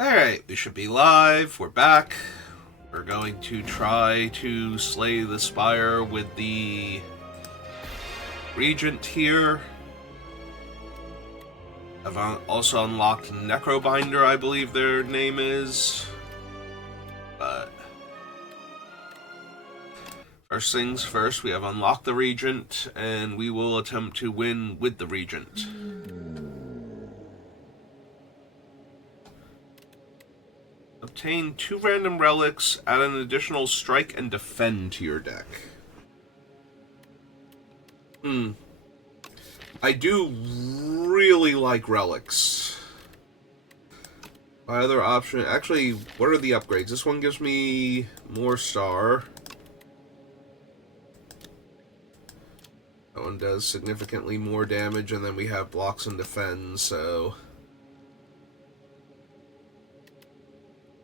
Alright, we should be live. We're back. We're going to try to slay the Spire with the Regent here. I've also unlocked Necrobinder, I believe their name is. But first things first, we have unlocked the Regent, and we will attempt to win with the Regent. Obtain 2 random relics, add an additional strike and defend to your deck. I do really like relics. My other option... Actually, what are the upgrades? This one gives me more star. That one does significantly more damage, and then we have blocks and defend, so...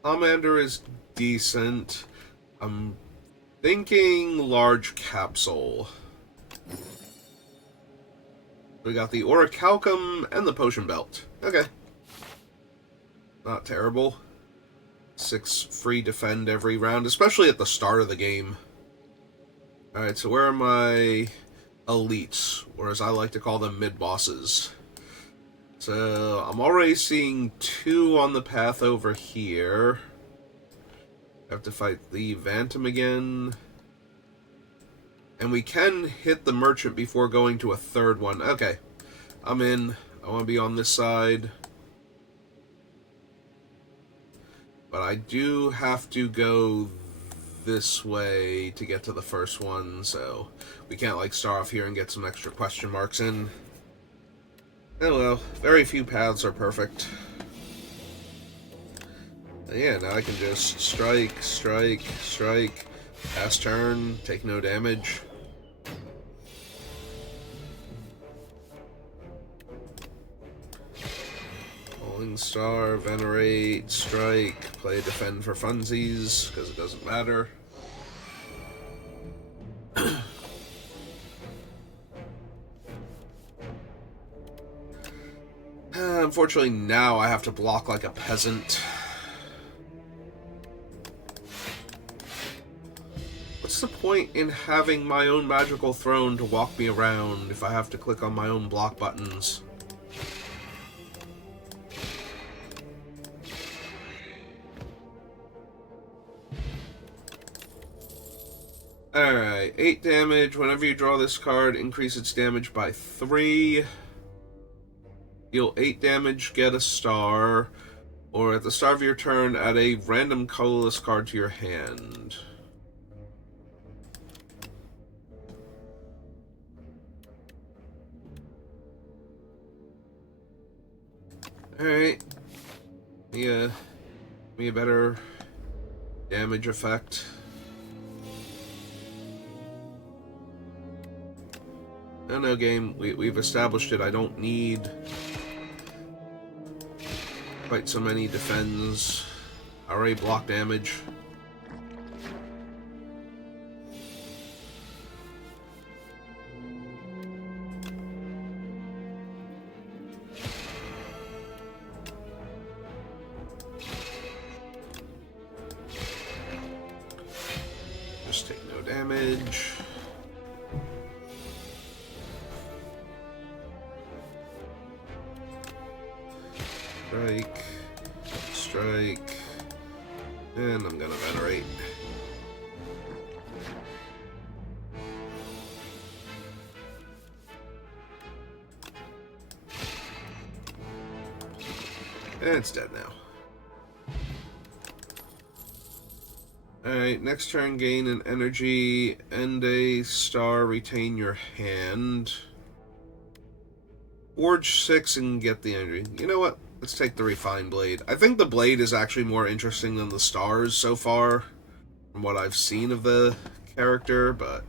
Commander is decent. I'm thinking large capsule. We got the Orichalcum and the Potion Belt. Okay. Not terrible. 6 free defend every round, especially at the start of the game. Alright, so where are my elites? Or as I like to call them, mid-bosses. So, I'm already seeing 2 on the path over here. I have to fight the Phantom again. And we can hit the Merchant before going to a third one. Okay, I'm in. I want to be on this side. But I do have to go this way to get to the first one, so we can't, like, start off here and get some extra question marks in. Oh well, very few paths are perfect. Yeah, now I can just strike, strike, strike, pass turn, take no damage. Falling Star, Venerate, strike, play defend for funsies, because it doesn't matter. Unfortunately, now I have to block like a peasant. What's the point in having my own magical throne to walk me around if I have to click on my own block buttons? Alright, 8 damage. Whenever you draw this card, increase its damage by 3. Deal 8 damage, get a star, or at the start of your turn, add a random colorless card to your hand. Alright. Give me a better damage effect. No, game. We've established it. I don't need quite so many defends. I already block damage. Just take no damage. Strike, strike, and I'm gonna Venerate. And it's dead now. Alright, next turn gain an energy and a star, retain your hand. Forge 6 and get the energy. You know what? Let's take the Refined Blade. I think the Blade is actually more interesting than the stars so far, from what I've seen of the character, but...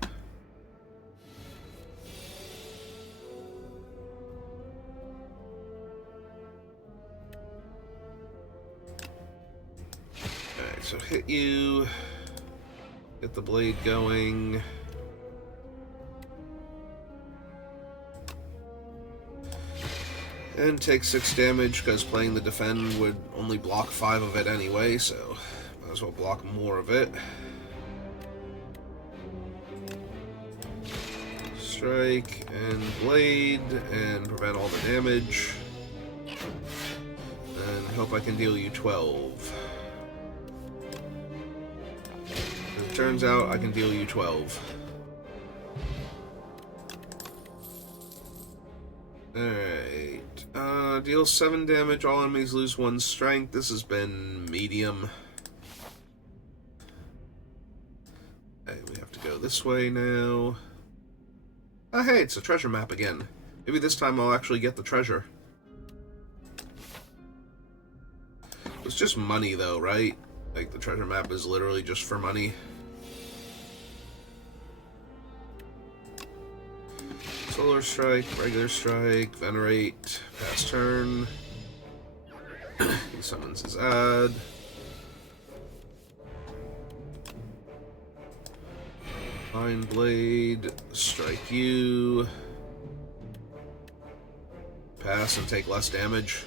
Alright, so hit you. Get the Blade going. And take 6 damage, because playing the defend would only block 5 of it anyway, so might as well block more of it. Strike and blade, and prevent all the damage. And hope I can deal you 12. As it turns out, I can deal you 12. Alright. Deal 7 damage, all enemies lose 1 strength. This has been medium. Okay, we have to go this way now. Oh, hey, it's a treasure map again. Maybe this time I'll actually get the treasure. It's just money, though, right? Like, the treasure map is literally just for money. Solar Strike, Regular Strike, Venerate, pass turn. He summons his ad. Mind Blade, strike you. Pass and take less damage.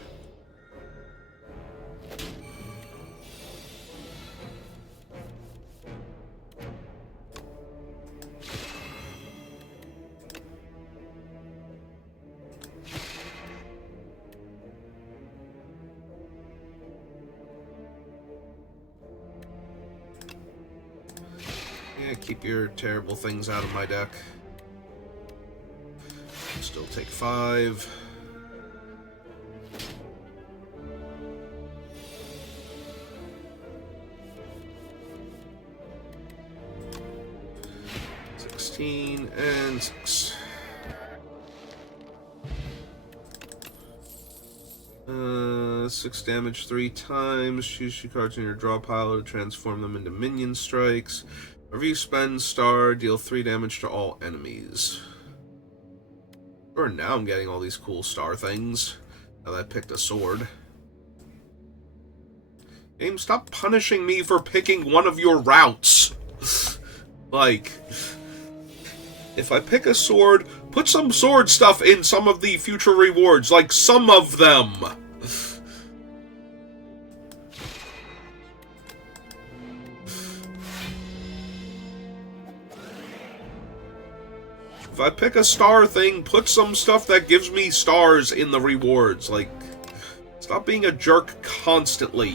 Yeah, keep your terrible things out of my deck. Still take 5. And 6. 6 damage 3 times. Choose 2 cards in your draw pile to transform them into minion strikes. Whenever you spend star, deal 3 damage to all enemies. Or now I'm getting all these cool star things. Now that I picked a sword. Game, stop punishing me for picking one of your routes. Like, if I pick a sword, put some sword stuff in some of the future rewards, like some of them. If I pick a star thing, put some stuff that gives me stars in the rewards. Like, stop being a jerk constantly.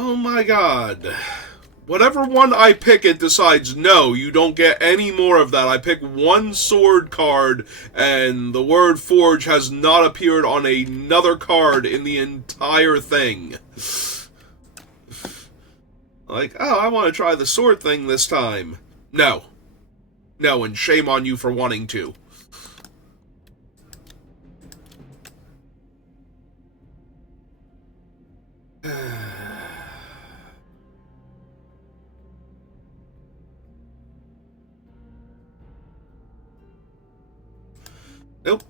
Oh my god. Whatever one I pick, it decides, no, you don't get any more of that. I pick one sword card, and the word forge has not appeared on another card in the entire thing. Like, oh, I want to try the sword thing this time. No. No, and shame on you for wanting to. Nope.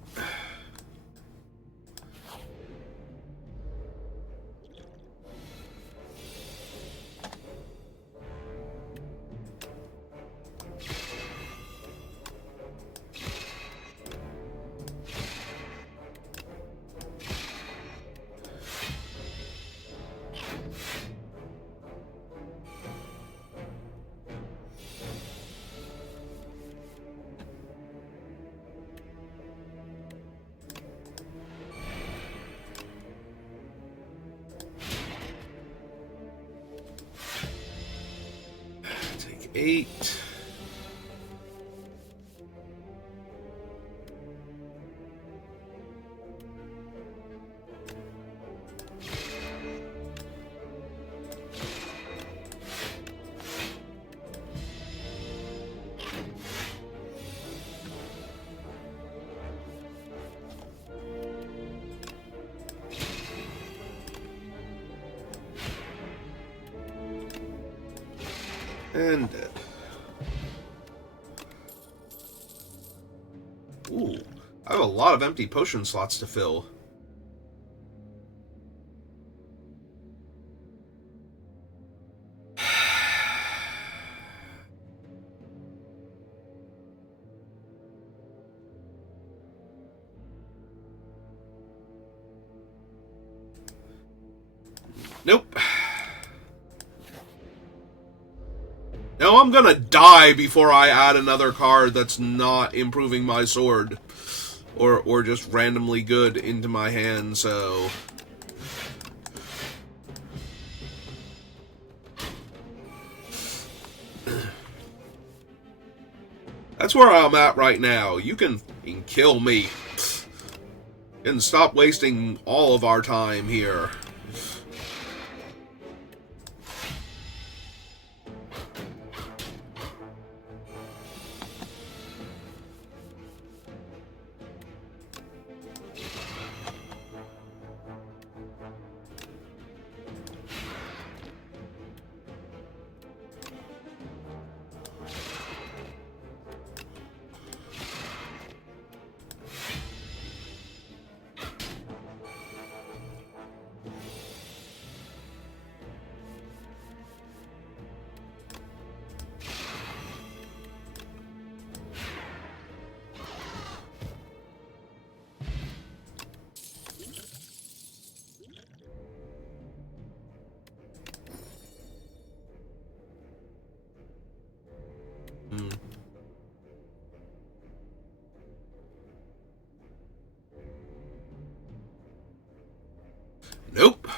8. And dead. Ooh, I have a lot of empty potion slots to fill. Nope. Now I'm gonna die before I add another card that's not improving my sword. Or just randomly good into my hand, so... That's where I'm at right now. You can kill me. And stop wasting all of our time here. Nope.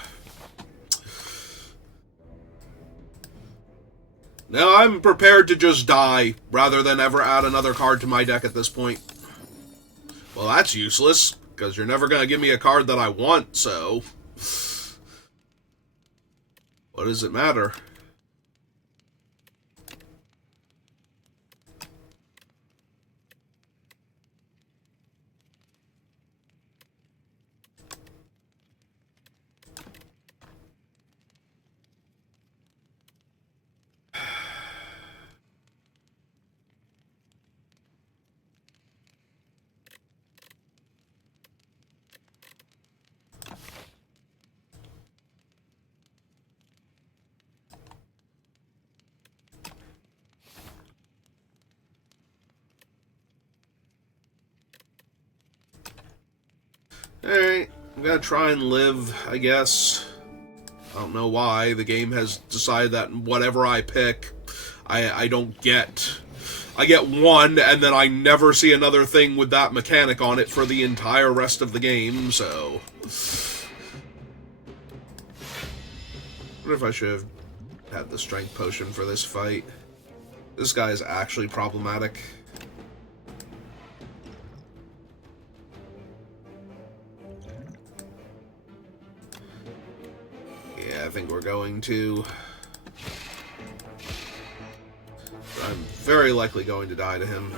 Now I'm prepared to just die, rather than ever add another card to my deck at this point. Well, that's useless, because you're never going to give me a card that I want, so... What does it matter? Alright, I'm gonna try and live, I guess. I don't know why. The game has decided that whatever I pick, I don't get. I get one, and then I never see another thing with that mechanic on it for the entire rest of the game, so... I wonder if I should have had the strength potion for this fight. This guy is actually problematic. Yeah, I think we're going to. I'm very likely going to die to him.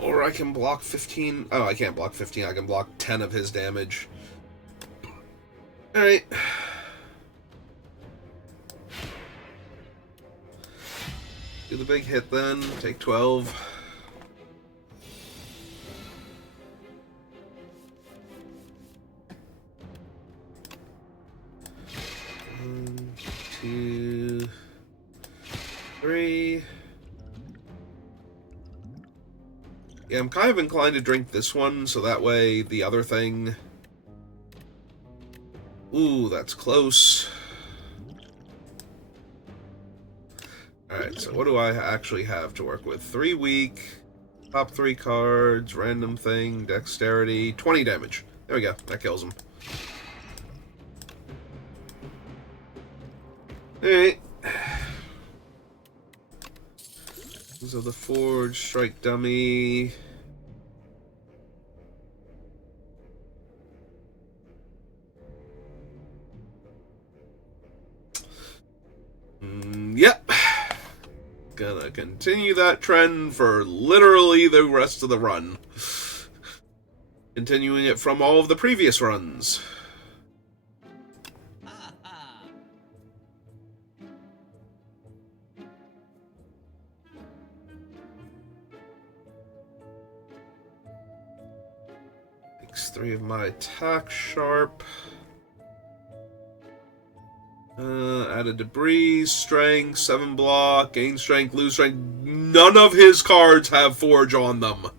Or I can block 15... Oh, I can't block 15. I can block 10 of his damage. Alright. Do the big hit then. Take 12. One, 2, 3... Yeah, I'm kind of inclined to drink this one, so that way the other thing... Ooh, that's close. Alright, So what do I actually have to work with? 3 weak, top 3 cards, random thing, dexterity, 20 damage. There we go. That kills him. Alright. So the Forge, Strike Dummy. Yep. Gonna continue that trend for literally the rest of the run. Continuing it from all of the previous runs. Takes 3 of my attack sharp. Added debris, strength, 7 block, gain strength, lose strength. None of his cards have Forge on them.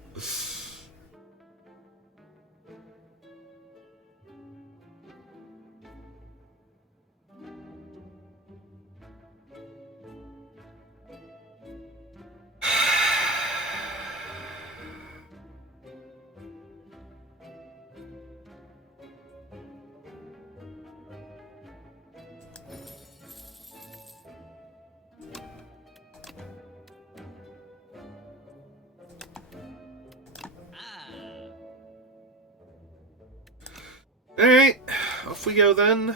Alright, off we go then.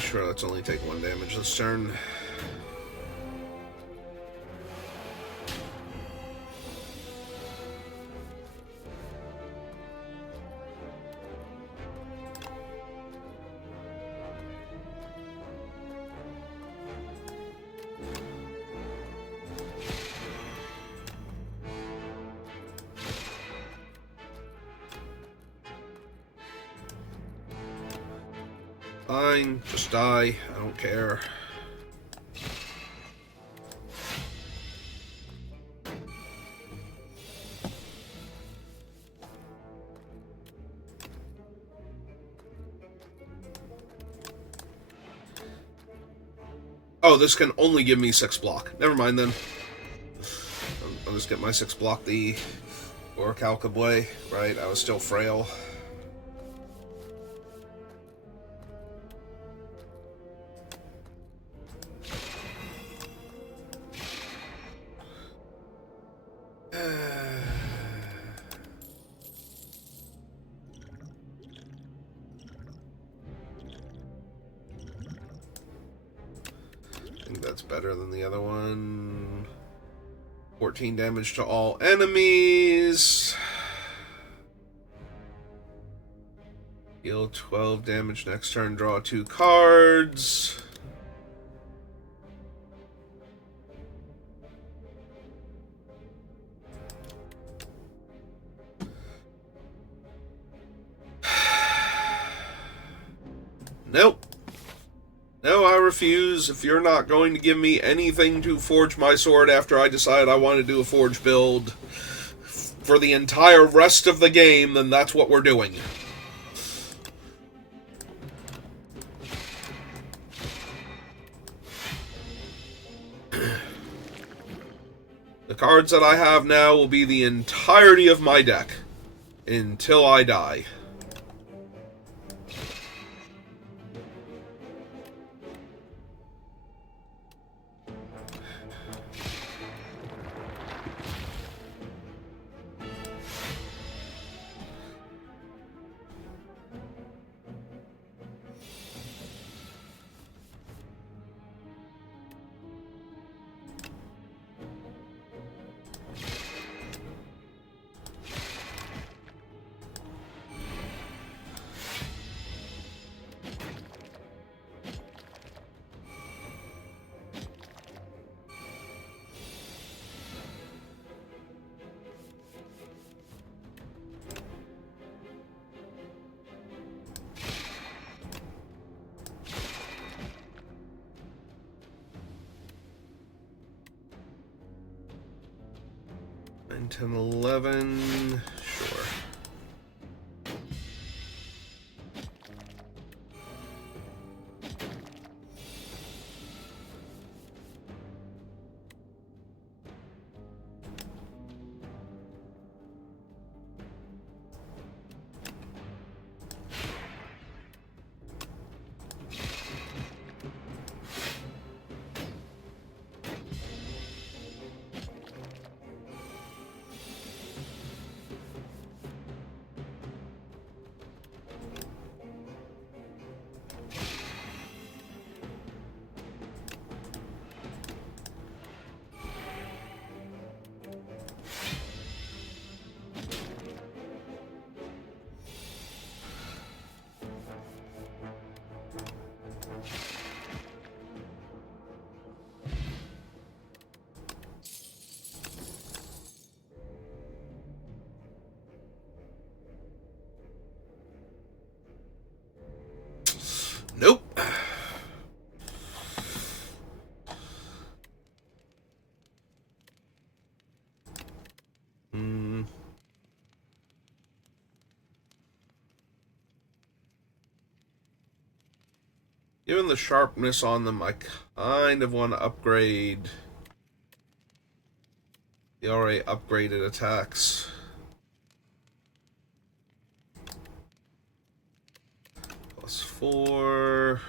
Sure, let's only take 1 damage this turn. Fine, just die. I don't care. Oh, this can only give me 6 block. Never mind then. I'll just get my 6 block the Orichalca way. Right, I was still frail. That's better than the other one. 14 damage to all enemies. Deal 12 damage next turn, draw 2 cards. Nope. No, I refuse. If you're not going to give me anything to forge my sword after I decide I want to do a forge build for the entire rest of the game, then that's what we're doing. The cards that I have now will be the entirety of my deck until I die. 9, 10, 11. Sure. Nope. Given the sharpness on them, I kind of want to upgrade the already upgraded attacks. +4,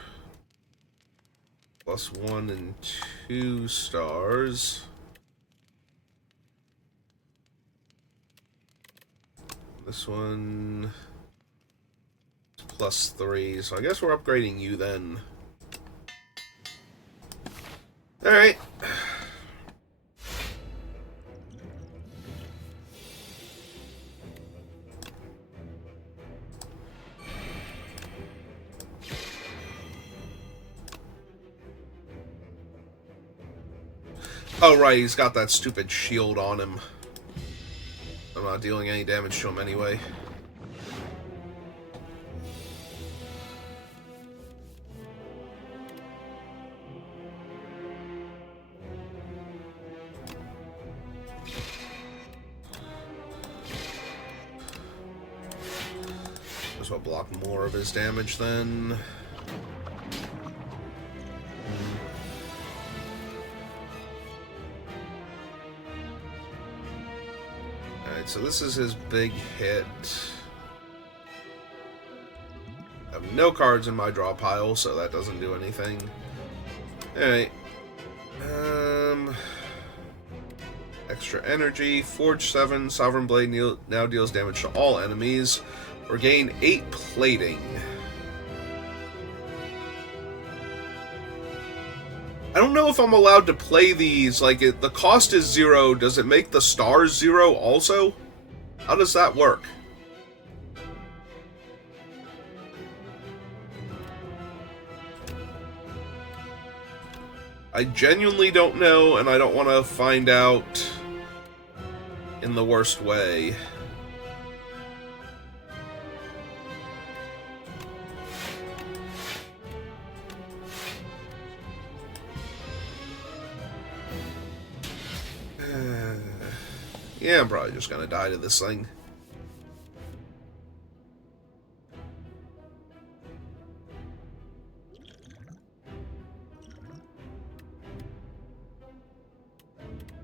+1 and 2 stars. This one is +3, so I guess we're upgrading you then. Alright. Oh, right, he's got that stupid shield on him. I'm not dealing any damage to him anyway. Just will block more of his damage then. Alright, so this is his big hit. I have no cards in my draw pile, so that doesn't do anything. Alright. Extra energy. Forge 7. Sovereign Blade now deals damage to all enemies. Regain 8 plating. I don't know if I'm allowed to play these. Like, the cost is 0. Does it make the stars 0 also? How does that work? I genuinely don't know, and I don't want to find out in the worst way. Yeah, I'm probably just gonna die to this thing.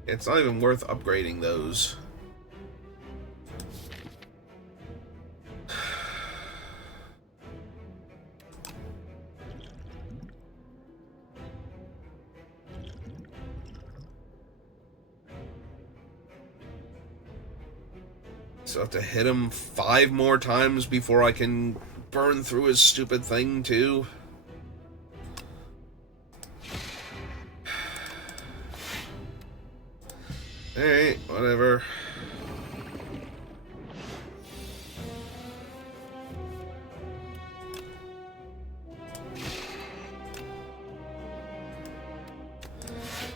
It's not even worth upgrading those. So I have to hit him 5 more times before I can burn through his stupid thing, too. Alright, whatever.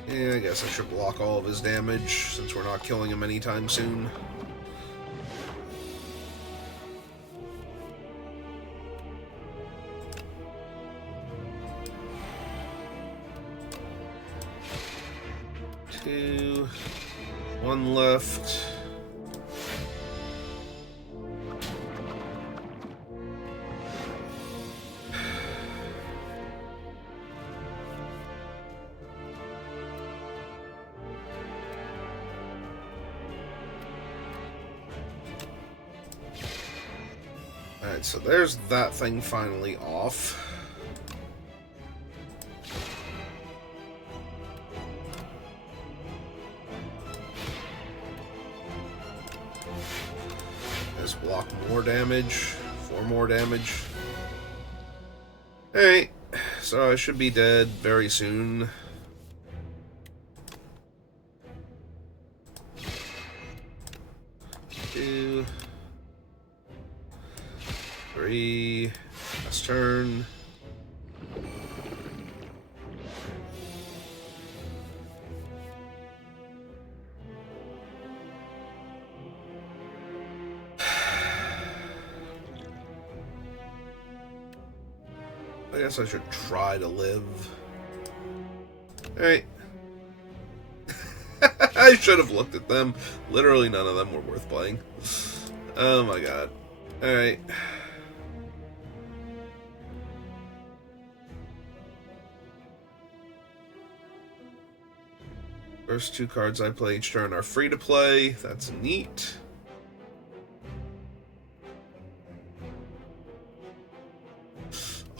Yeah, I guess I should block all of his damage, since we're not killing him anytime soon. Two. 1 left. Alright, so there's that thing finally off. Let's block more damage. 4 more damage. Alright, so I should be dead very soon. 2, 3, last turn. I guess I should try to live. Alright. I should have looked at them. Literally none of them were worth playing. Oh my god. Alright. First 2 cards I play each turn are free to play. That's neat.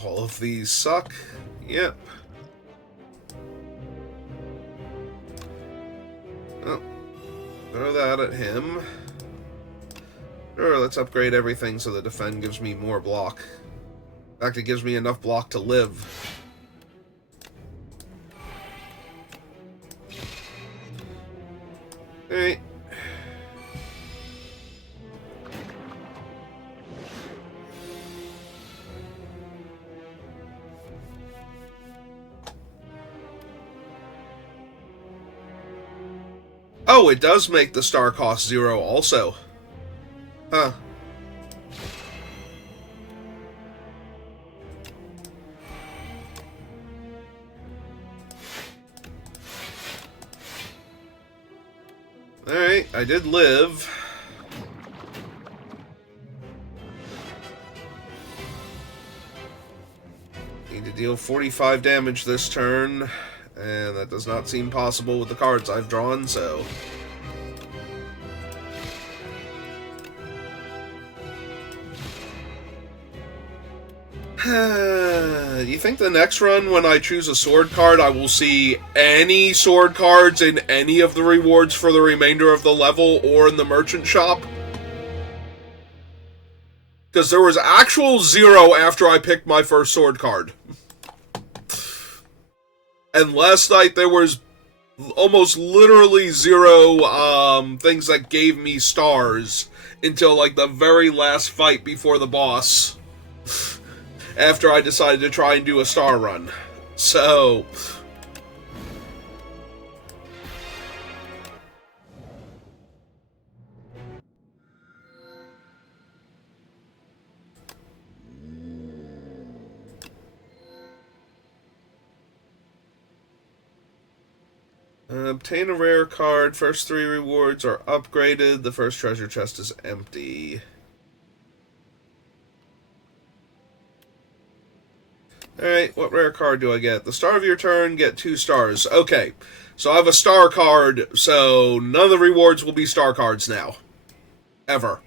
All of these suck. Yep. Oh. Throw that at him. Sure, let's upgrade everything so the defend gives me more block. In fact, it gives me enough block to live. Alright. Oh, it does make the star cost 0 also. Huh. Alright, I did live. Need to deal 45 damage this turn. And that does not seem possible with the cards I've drawn, so... You think the next run, when I choose a sword card, I will see any sword cards in any of the rewards for the remainder of the level or in the merchant shop? Because there was actual 0 after I picked my first sword card. And last night there was almost literally 0 things that gave me stars until like the very last fight before the boss. After I decided to try and do a star run. So... obtain a rare card. First 3 rewards are upgraded. The first treasure chest is empty. Alright, what rare card do I get? The star of your turn, get 2 stars. Okay, so I have a star card, so none of the rewards will be star cards now. Ever.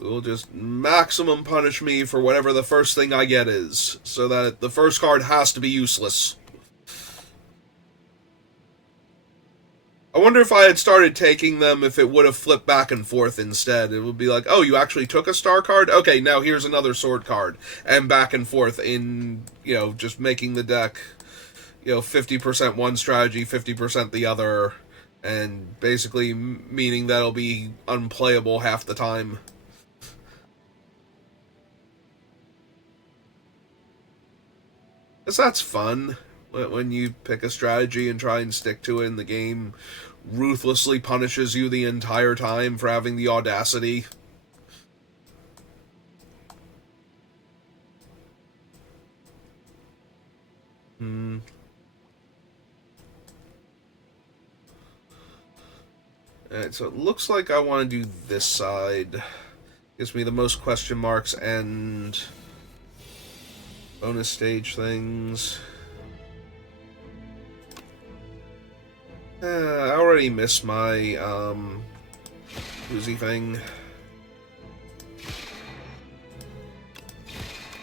It will just maximum punish me for whatever the first thing I get is, so that the first card has to be useless. I wonder if I had started taking them, if it would have flipped back and forth instead. It would be like, oh, you actually took a star card? Okay, now here's another sword card. And back and forth in, just making the deck, 50% one strategy, 50% the other, and basically meaning that it'll be unplayable half the time. Because that's fun. When you pick a strategy and try and stick to it, and the game ruthlessly punishes you the entire time for having the audacity. Alright, so it looks like I want to do this side. Gives me the most question marks and bonus stage things. I already missed my Uzi thing.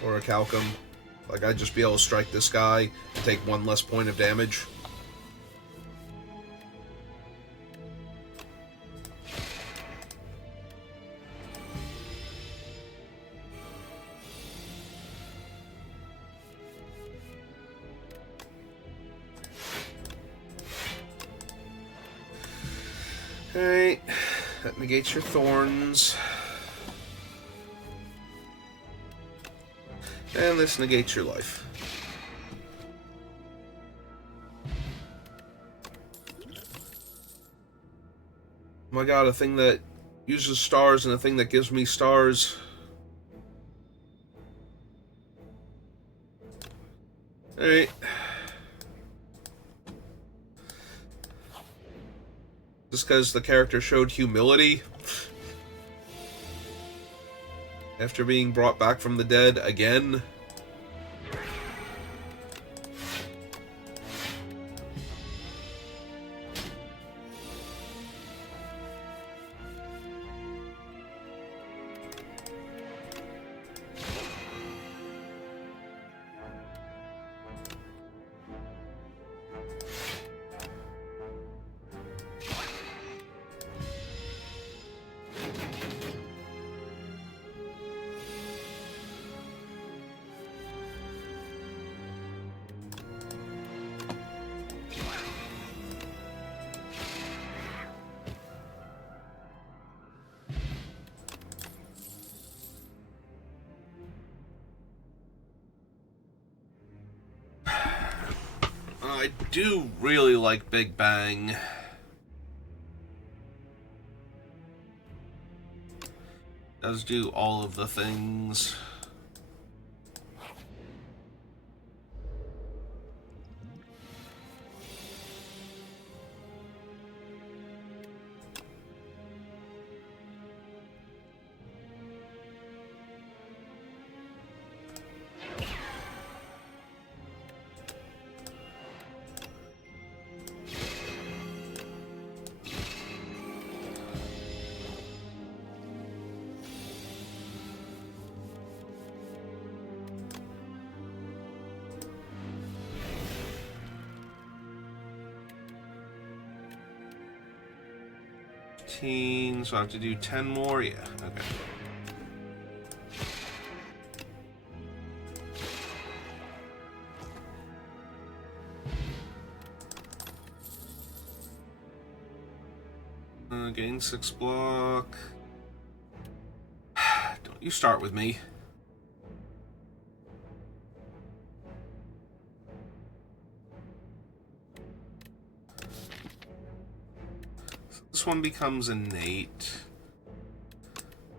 Or a Calcum. Like, I'd just be able to strike this guy and take one less point of damage. Alright, that negates your thorns. And this negates your life. Oh my god, a thing that uses stars and a thing that gives me stars. Alright. Just because the character showed humility after being brought back from the dead again. I do really like Big Bang. Does do all of the things. So I have to do 10 more? Yeah, okay. Gain 6 block. Don't you start with me. This one becomes innate.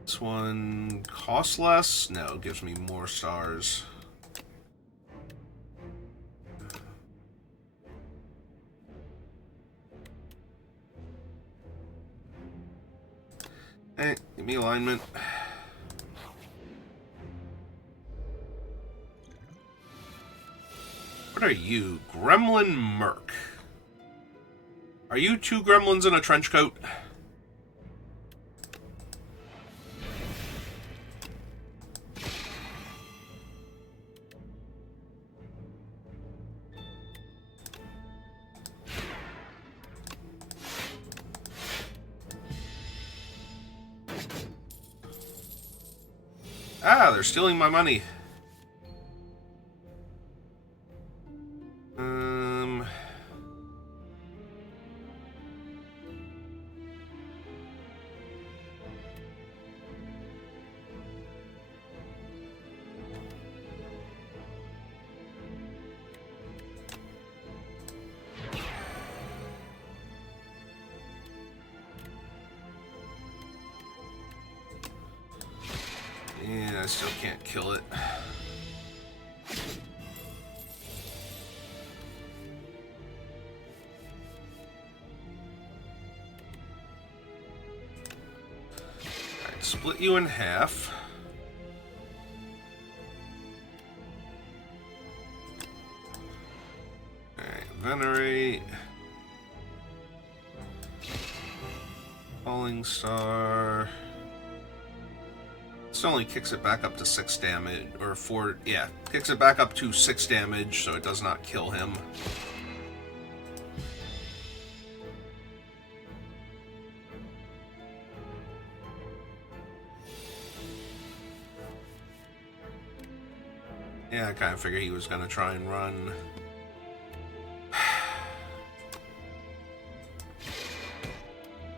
This one costs less? No, it gives me more stars. Hey, give me alignment. What are you? Gremlin Merc. Are you 2 gremlins in a trench coat? Ah, they're stealing my money. Yeah, I still can't kill it. Alright, split you in half. Alright, venerate. Falling Star. only kicks it back up to 6 damage, or 4, yeah, kicks it back up to 6 damage, so it does not kill him. Yeah, I kind of figured he was going to try and run.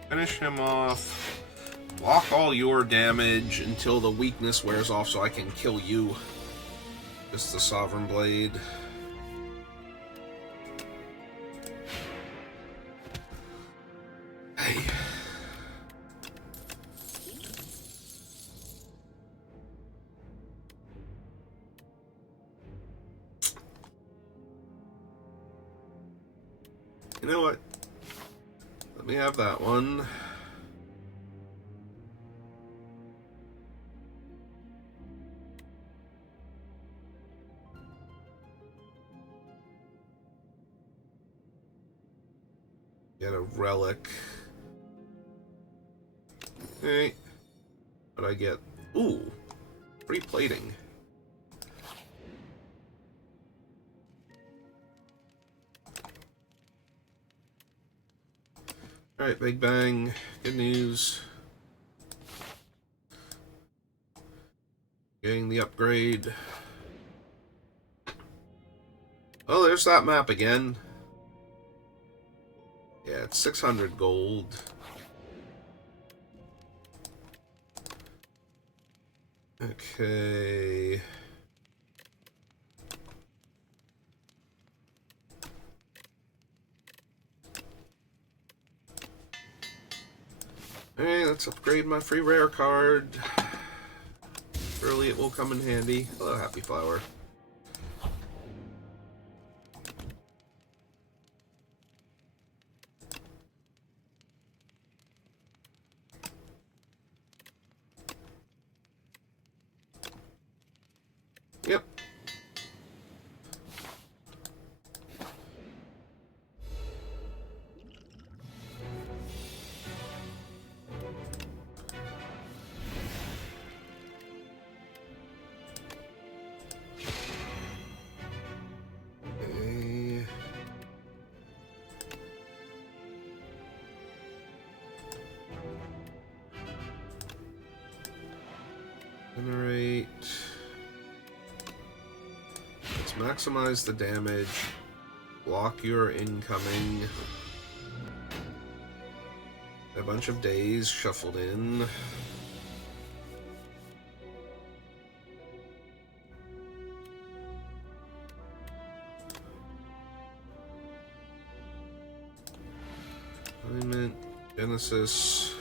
Finish him off. Block all your damage until the weakness wears off so I can kill you. Just the Sovereign Blade. Hey. You know what? Let me have that one. Get a relic. Alright. What I get? Ooh. Free plating. Alright, Big Bang. Good news. Getting the upgrade. Oh, there's that map again. Yeah, it's 600 gold. Okay. Alright, let's upgrade my free rare card. Surely it will come in handy. Hello, Happy Flower. Yep. Okay. Generate. Let's maximize the damage. Block your incoming. A bunch of days shuffled in. Alignment, Genesis,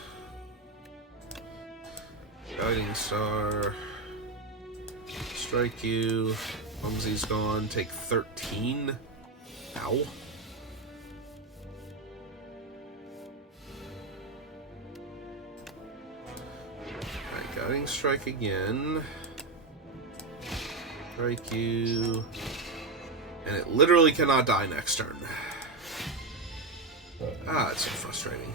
Guiding Star, Strike You, Clumsy's gone, take 13. Ow. Alright, Guiding Strike again. Strike You. And it literally cannot die next turn. Ah, it's so frustrating.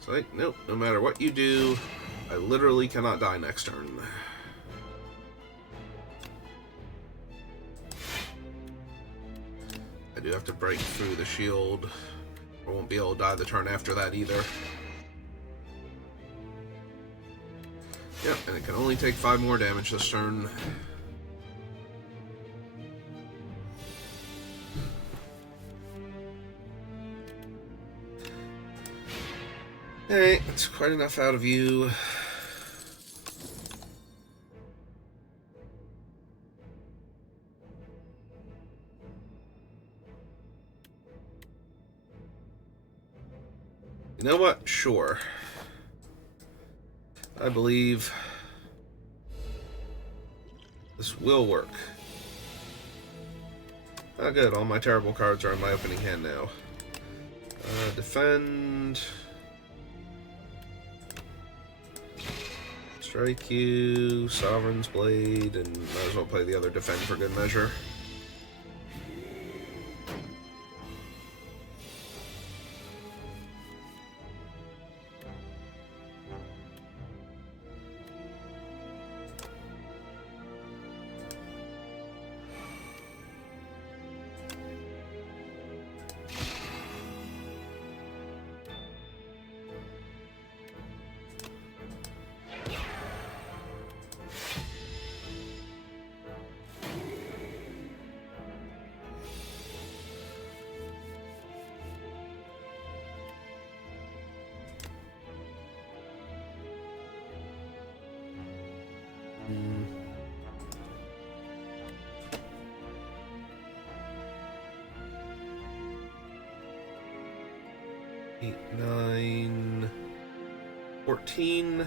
So, like, nope, no matter what you do, I literally cannot die next turn. I do have to break through the shield. I won't be able to die the turn after that either. Yep, and it can only take 5 more damage this turn. Alright, that's quite enough out of you. You know what? Sure. I believe this will work. Oh, good. All my terrible cards are in my opening hand now. Defend. Strike You, Sovereign's Blade, and might as well play the other Defend for good measure. 8, 9, 14.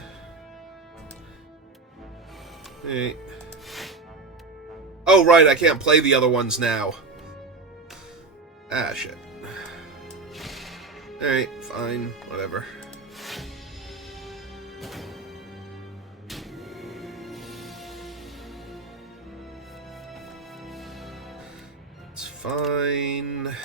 8. Oh, right, I can't play the other ones now. Ah, shit. Alright, fine, whatever. It's fine.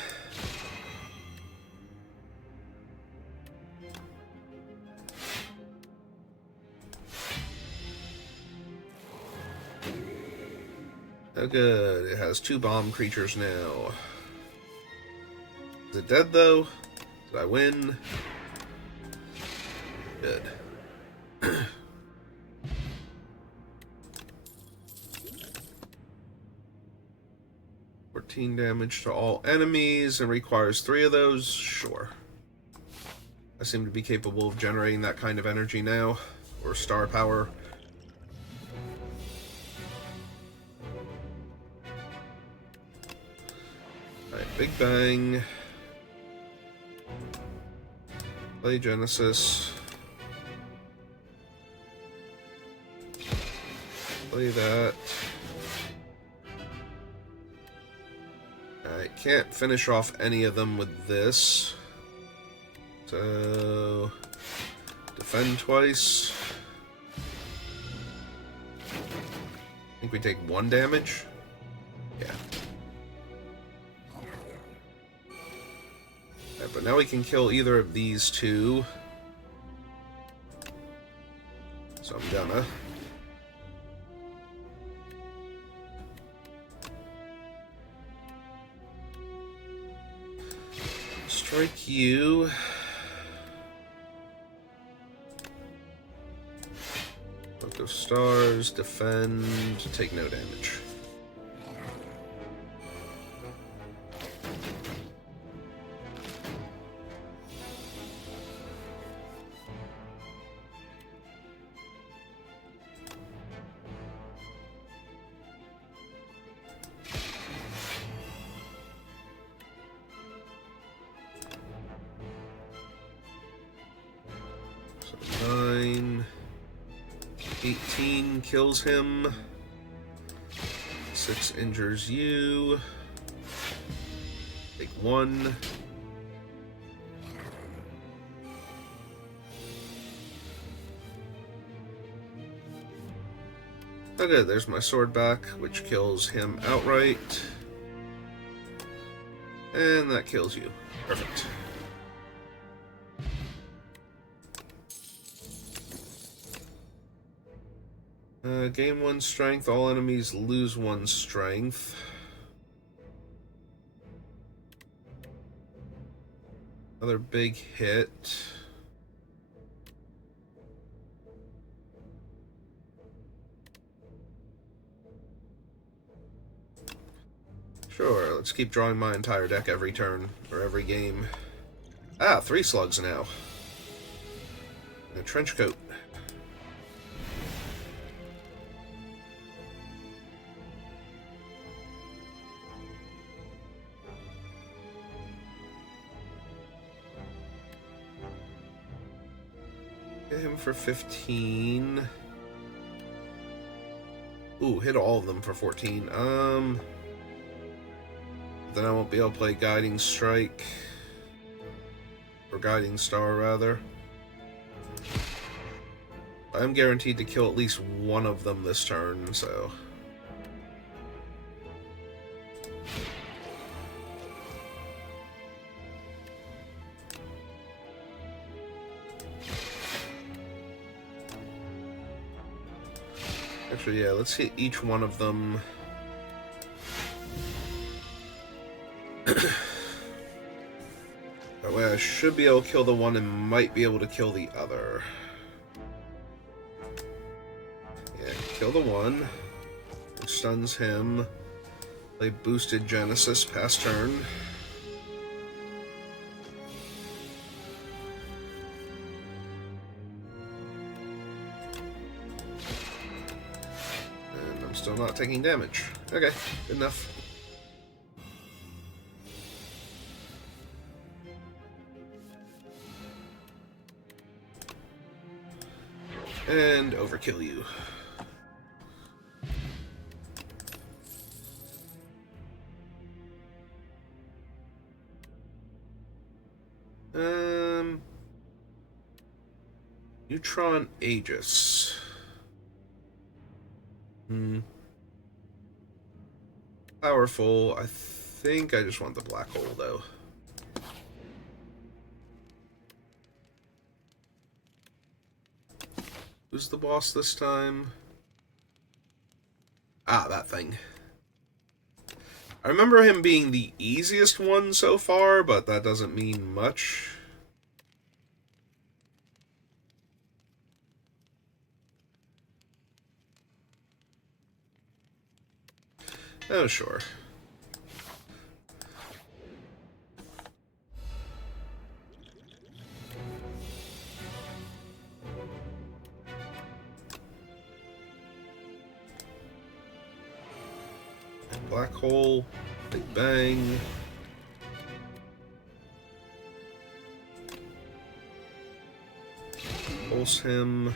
Oh, good. It has 2 bomb creatures now. Is it dead, though? Did I win? Good. 14 damage to all enemies and requires 3 of those? Sure. I seem to be capable of generating that kind of energy now. Or star power. Alright, Big Bang. Play Genesis. Play that. I can't finish off any of them with this. So... defend twice. I think we take 1 damage. Yeah. Right, but now we can kill either of these 2. So I'm gonna. Strike you. Book of Stars, defend, take no damage. So 9, 18 kills him. 6 injures you. Take 1. Okay, there's my sword back, which kills him outright. And that kills you. Perfect. Gain 1 strength. All enemies lose 1 strength. Another big hit. Sure, let's keep drawing my entire deck every turn, or every game. Ah, 3 slugs now. And a trench coat. Hit him for 15. Ooh, hit all of them for 14. Then I won't be able to play Guiding Strike. Or Guiding Star, rather. I'm guaranteed to kill at least one of them this turn, so... Actually, yeah, let's hit each one of them. That way I should be able to kill the one and might be able to kill the other. Yeah, kill the one. Which stuns him. Play boosted Genesis past turn. And I'm still not taking damage. Okay, good enough. And overkill you. Neutron Aegis. Powerful. I think I just want the black hole, though. Who's the boss this time? Ah, that thing. I remember him being the easiest one so far, but that doesn't mean much. Oh, sure. Black hole, Big Bang. Pulse him.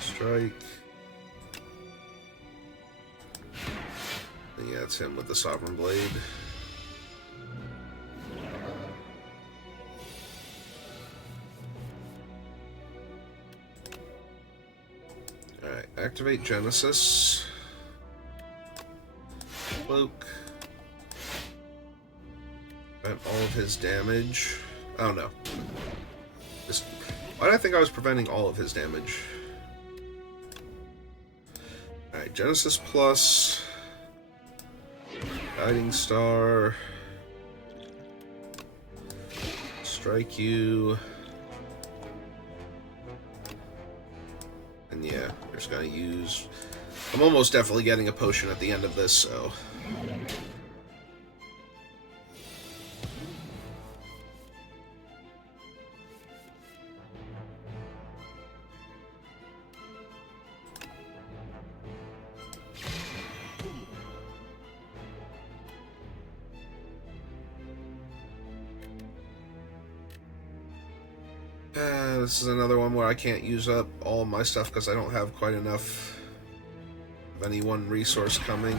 Strike. Yeah, it's him with the Sovereign Blade. Alright, activate Genesis. Cloak. Prevent all of his damage. Oh no. Why did I think I was preventing all of his damage? Alright, Genesis Plus. Guiding Star. Strike you. And yeah, we're just gonna use... I'm almost definitely getting a potion at the end of this, so... This is another one where I can't use up all my stuff because I don't have quite enough of any one resource coming.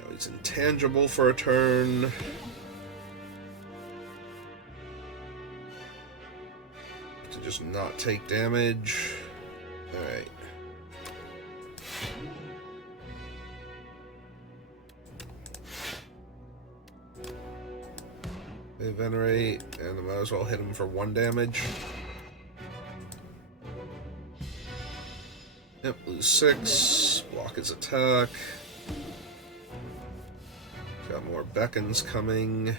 Now he's intangible for a turn. To just not take damage. Alright. They venerate, and I might as well hit him for 1 damage. Yep, lose 6. Block his attack. Got more beckons coming.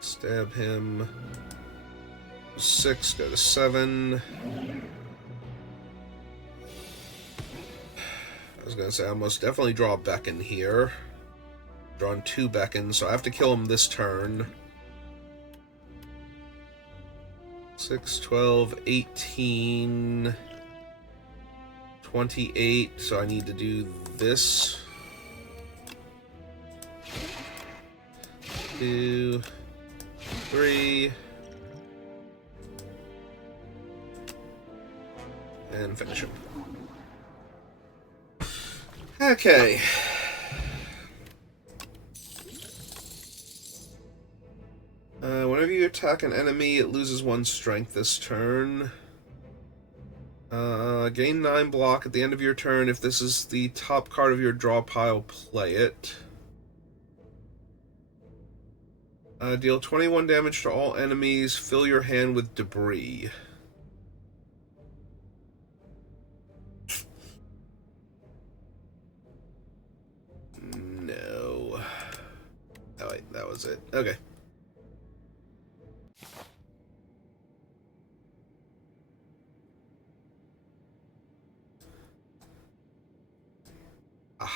Stab him. 6, go to 7. I was gonna say, I must definitely draw a beacon here. Drawn 2 beacons, so I have to kill him this turn. 6, 12, 18, 28, so I need to do this. 2, 3, and finish him. Okay. Whenever you attack an enemy, it loses 1 strength this turn. Gain 9 block at the end of your turn. If this is the top card of your draw pile, play it. Deal 21 damage to all enemies. Fill your hand with debris. No. Oh wait, that was it. Okay.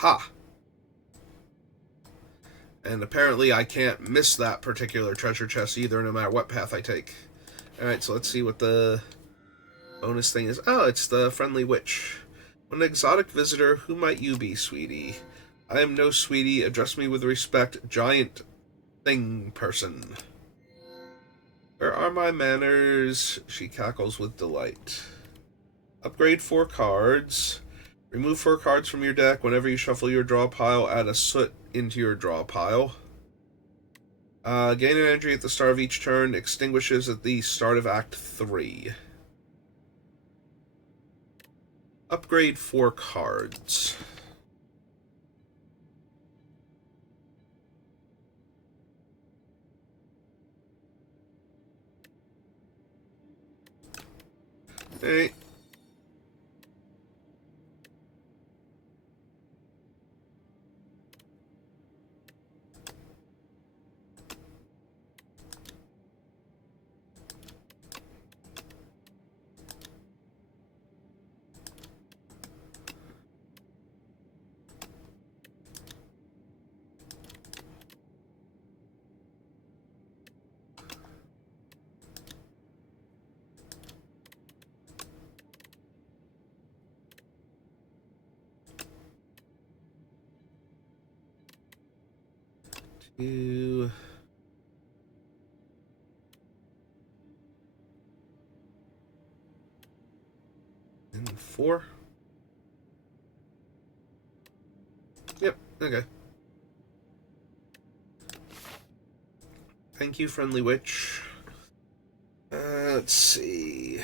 Ha! And apparently I can't miss that particular treasure chest either, no matter what path I take. Alright, so let's see what the bonus thing is. Oh, it's the friendly witch. An exotic visitor, who might you be, sweetie? I am no sweetie. Address me with respect, giant thing person. Where are my manners? She cackles with delight. Upgrade 4 cards. Remove 4 cards from your deck. Whenever you shuffle your draw pile, add a soot into your draw pile. Gain an energy at the start of each turn. Extinguishes at the start of Act 3. Upgrade 4 cards. Alright. Two. And 4. Yep, okay. Thank you, friendly witch. Let's see.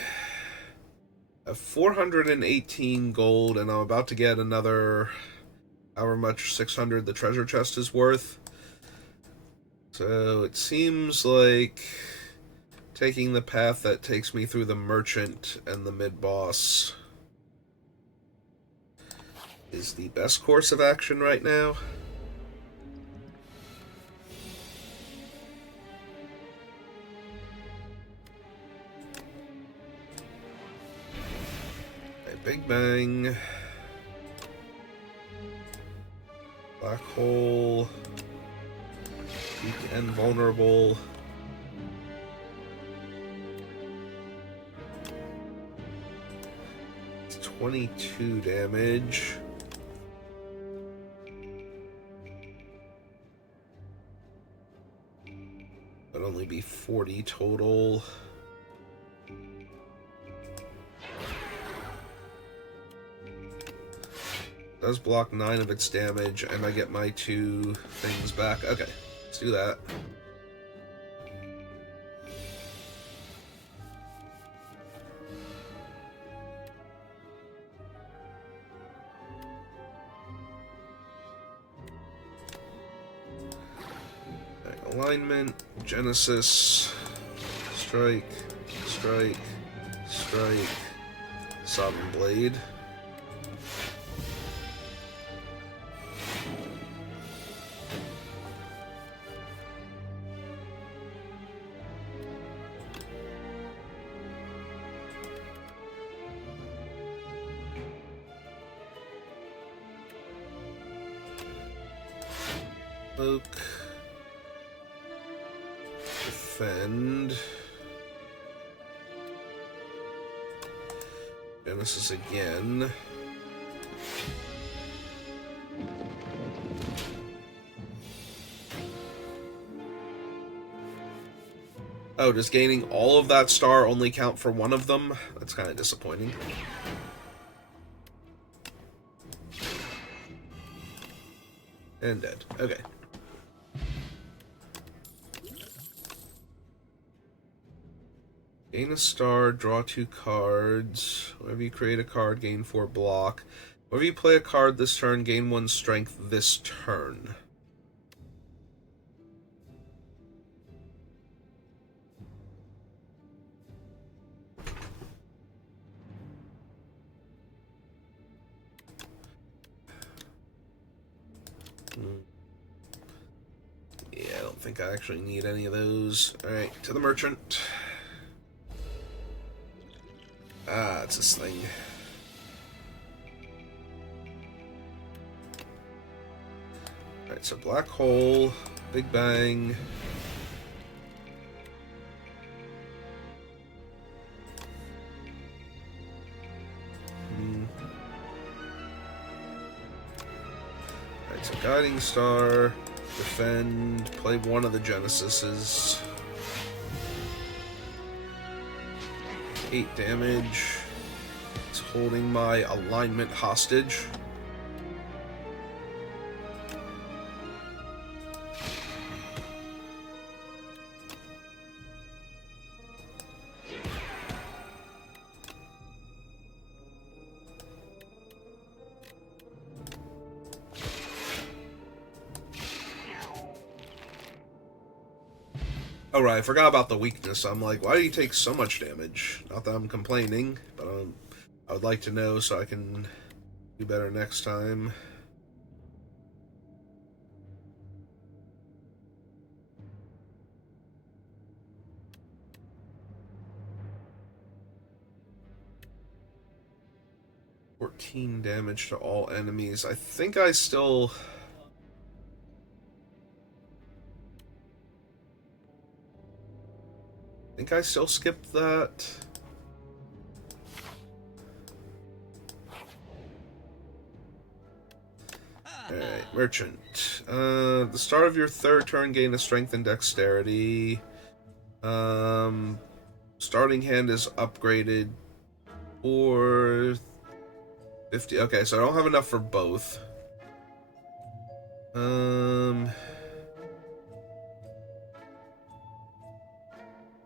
I have 418 gold, and I'm about to get another, however much, 600 the treasure chest is worth. So it seems like taking the path that takes me through the merchant and the mid-boss is the best course of action right now. Big Bang. Black Hole. Weak and vulnerable. It's 22 damage. That'd only be 40 total. Does block 9 of its damage, and I get my 2 things back. Okay, let's do that. Right, alignment, Genesis, strike, strike, strike, Sovereign Blade. Oak. Defend. Genesis again. Oh, does gaining all of that star only count for one of them? That's kind of disappointing. And dead. Okay. Gain a star, draw 2 cards. Whenever you create a card, gain 4 block. Whenever you play a card this turn, gain 1 strength this turn. Yeah, I don't think I actually need any of those. Alright, to the merchant. Ah, it's this thing. Alright, so Black Hole, Big Bang. Alright, so Guiding Star, Defend, play one of the Genesises. 8 damage. It's holding my alignment hostage. Oh right, I forgot about the weakness. I'm like, why do you take so much damage? Not that I'm complaining, but I would like to know so I can do better next time. $14 damage to all enemies. I think I still... skipped that. Alright, Merchant. The start of your third turn, gain a strength and dexterity. Starting hand is upgraded for 50. Okay, so I don't have enough for both.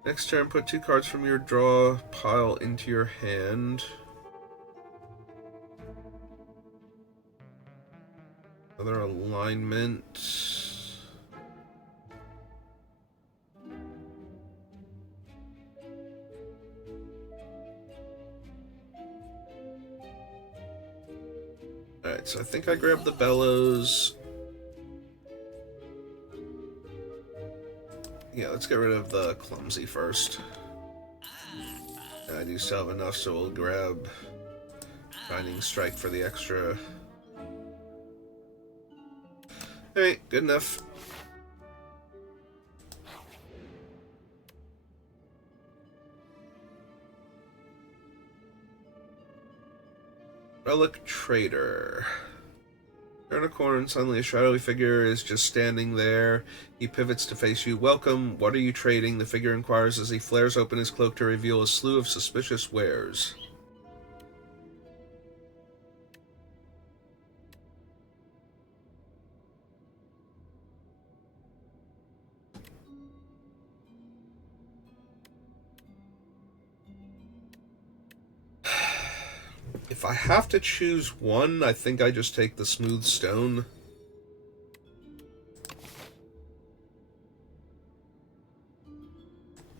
Next turn, put 2 cards from your draw pile into your hand. Another alignment. Alright, so I think I grabbed the bellows. Yeah, let's get rid of the clumsy first. I do still have enough, so we'll grab Binding Strike for the extra. Alright, good enough. Relic Trader. Turn a corner and suddenly a shadowy figure is just standing there. He pivots to face you. Welcome, what are you trading? The figure inquires as he flares open his cloak to reveal a slew of suspicious wares. If I have to choose one, I think I just take the smooth stone.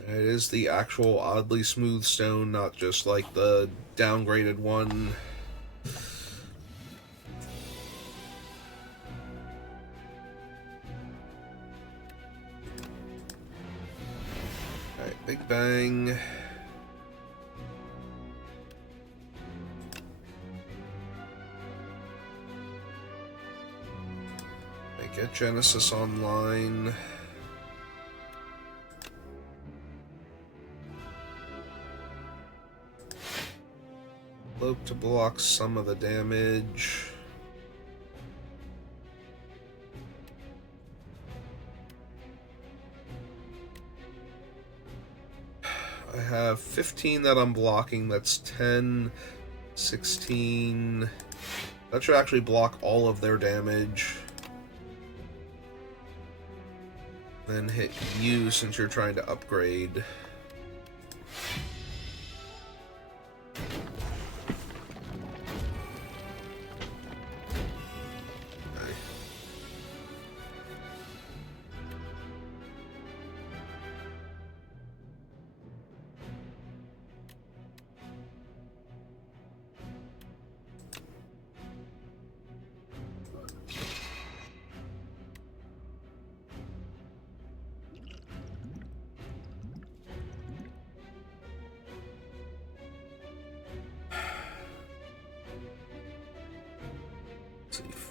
It is the actual oddly smooth stone, not just like the downgraded one. Alright, Big Bang. Get Genesis online. Cloak to block some of the damage. I have 15 that I'm blocking. That's 10, 16. That should actually block all of their damage. Then hit you since you're trying to upgrade. Okay.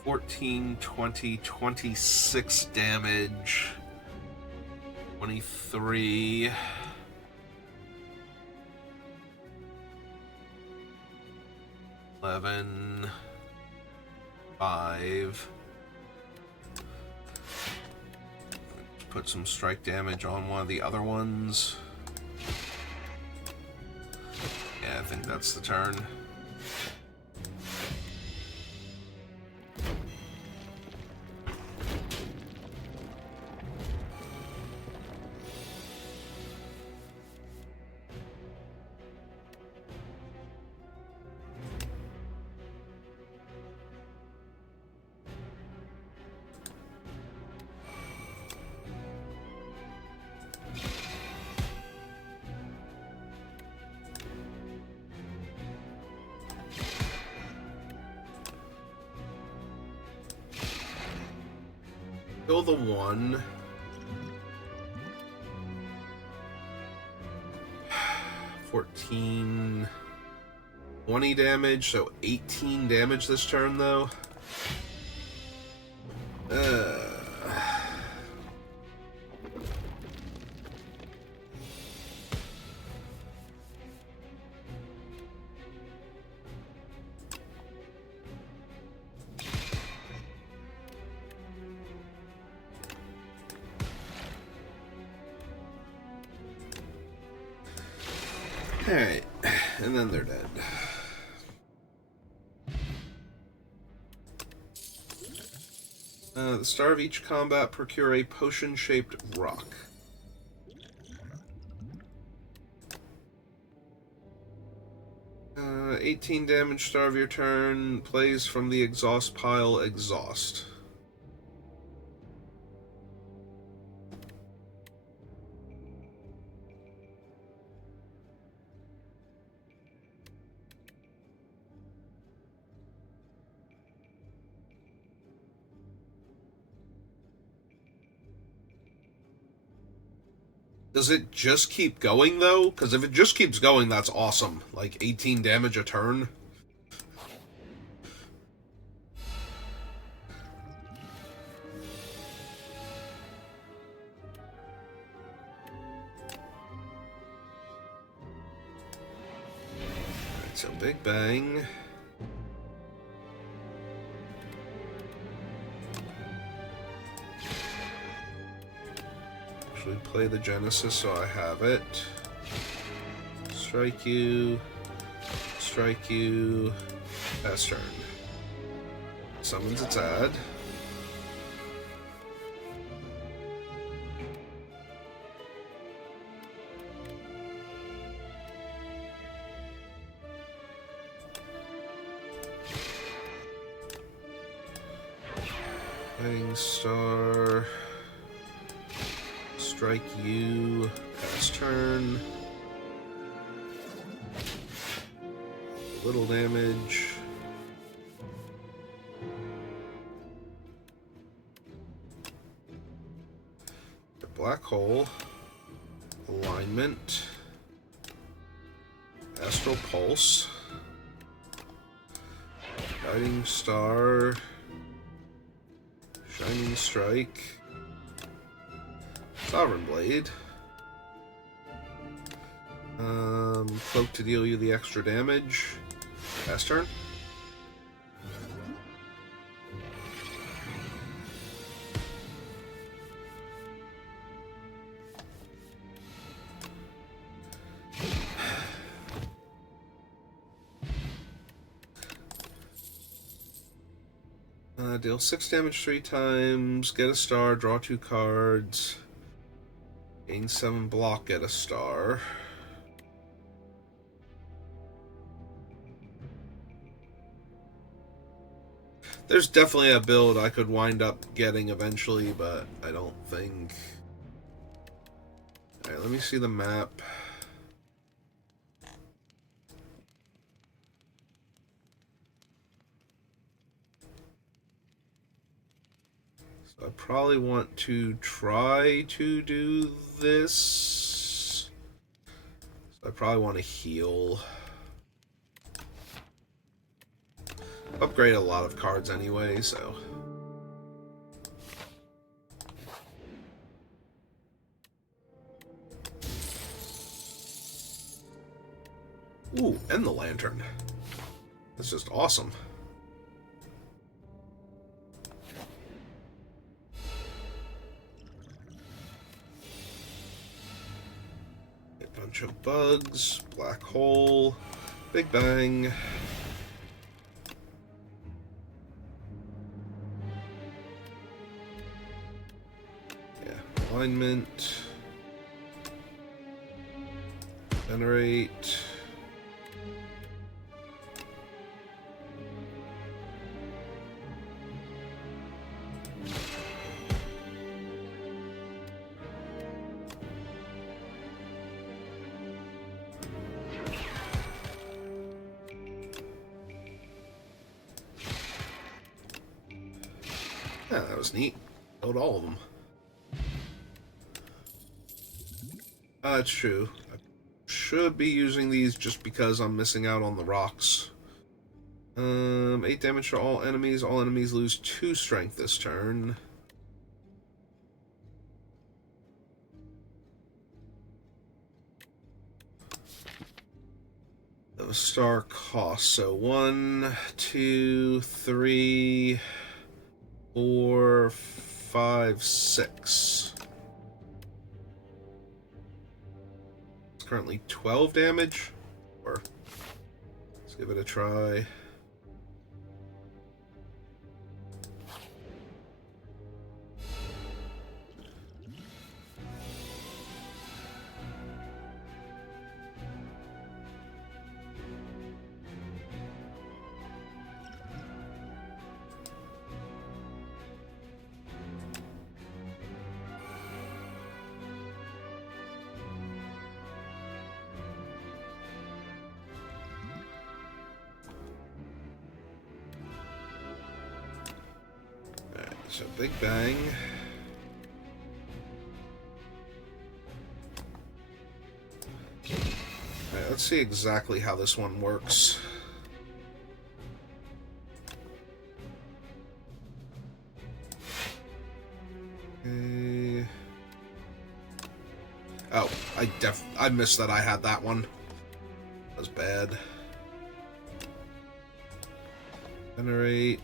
14, 20, 26 damage. 23. 11. 5. Put some strike damage on one of the other ones. Yeah, I think that's the turn. Kill the one. 14, 20 damage, so 18 damage this turn, though. Alright, and then they're dead. The start of each combat, procure a potion-shaped rock. Uh, 18 damage, start of your turn, plays from the exhaust pile, exhaust. Does it just keep going, though? Because if it just keeps going, that's awesome. Like, 18 damage a turn. Alright, so Big Bang. Actually play the Genesis so I have it. Strike you. Strike you. Pass turn. Summons its ad. Lightning Star. Strike you. Pass turn. Little damage. Black hole. Alignment. Astral Pulse. Guiding Star. Shining Strike. Sovereign Blade. Cloak to deal you the extra damage. Pass turn. Deal 6 damage 3 times, get a star, draw 2 cards, gain 7 block, get a star. There's definitely a build I could wind up getting eventually, but I don't think... Alright, let me see the map. I probably want to try to do this. So I probably want to heal. But upgrade a lot of cards anyway, so... Ooh, and the lantern. That's just awesome. A bunch of bugs, black hole, big bang. Yeah, alignment. Generate. Yeah, that was neat. Killed all of them. That's true. I should be using these just because I'm missing out on the rocks. 8 damage to all enemies. All enemies lose 2 strength this turn. The star cost. So 1, 2, 3, 4, 5, 6. It's currently 12 damage. Or let's give it a try. So big bang. Alright, let's see exactly how this one works. Okay. Oh, I missed that I had that one. That was bad. Generate.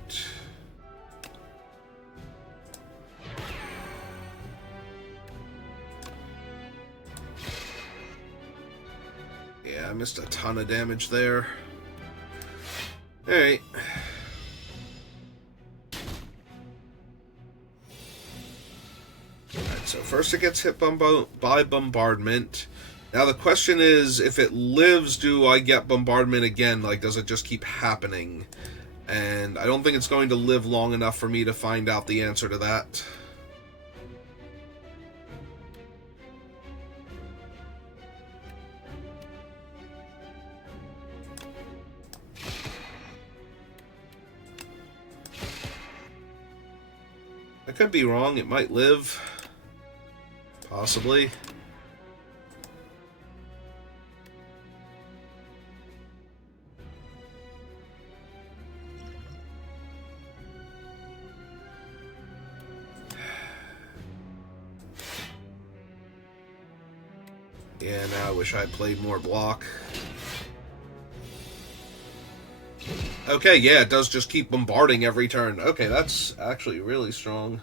Yeah, I missed a ton of damage there. Alright. Alright, so first it gets hit by bombardment. Now the question is, if it lives, do I get bombardment again? Like, does it just keep happening? And I don't think it's going to live long enough for me to find out the answer to that. I could be wrong. It might live. Possibly. Yeah, now I wish I'd played more block. Okay, yeah, it does just keep bombarding every turn. Okay, that's actually really strong.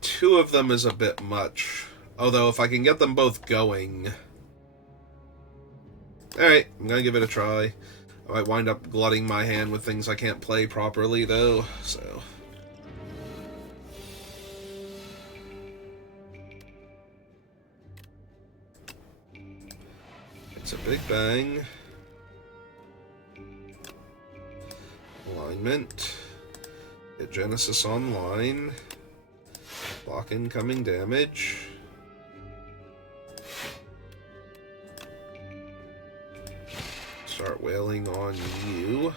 Two of them is a bit much. Although, if I can get them both going... Alright, I'm gonna give it a try. I might wind up glutting my hand with things I can't play properly, though, so... It's a big bang. Alignment. Hit Genesis online. Block incoming damage. Start wailing on you.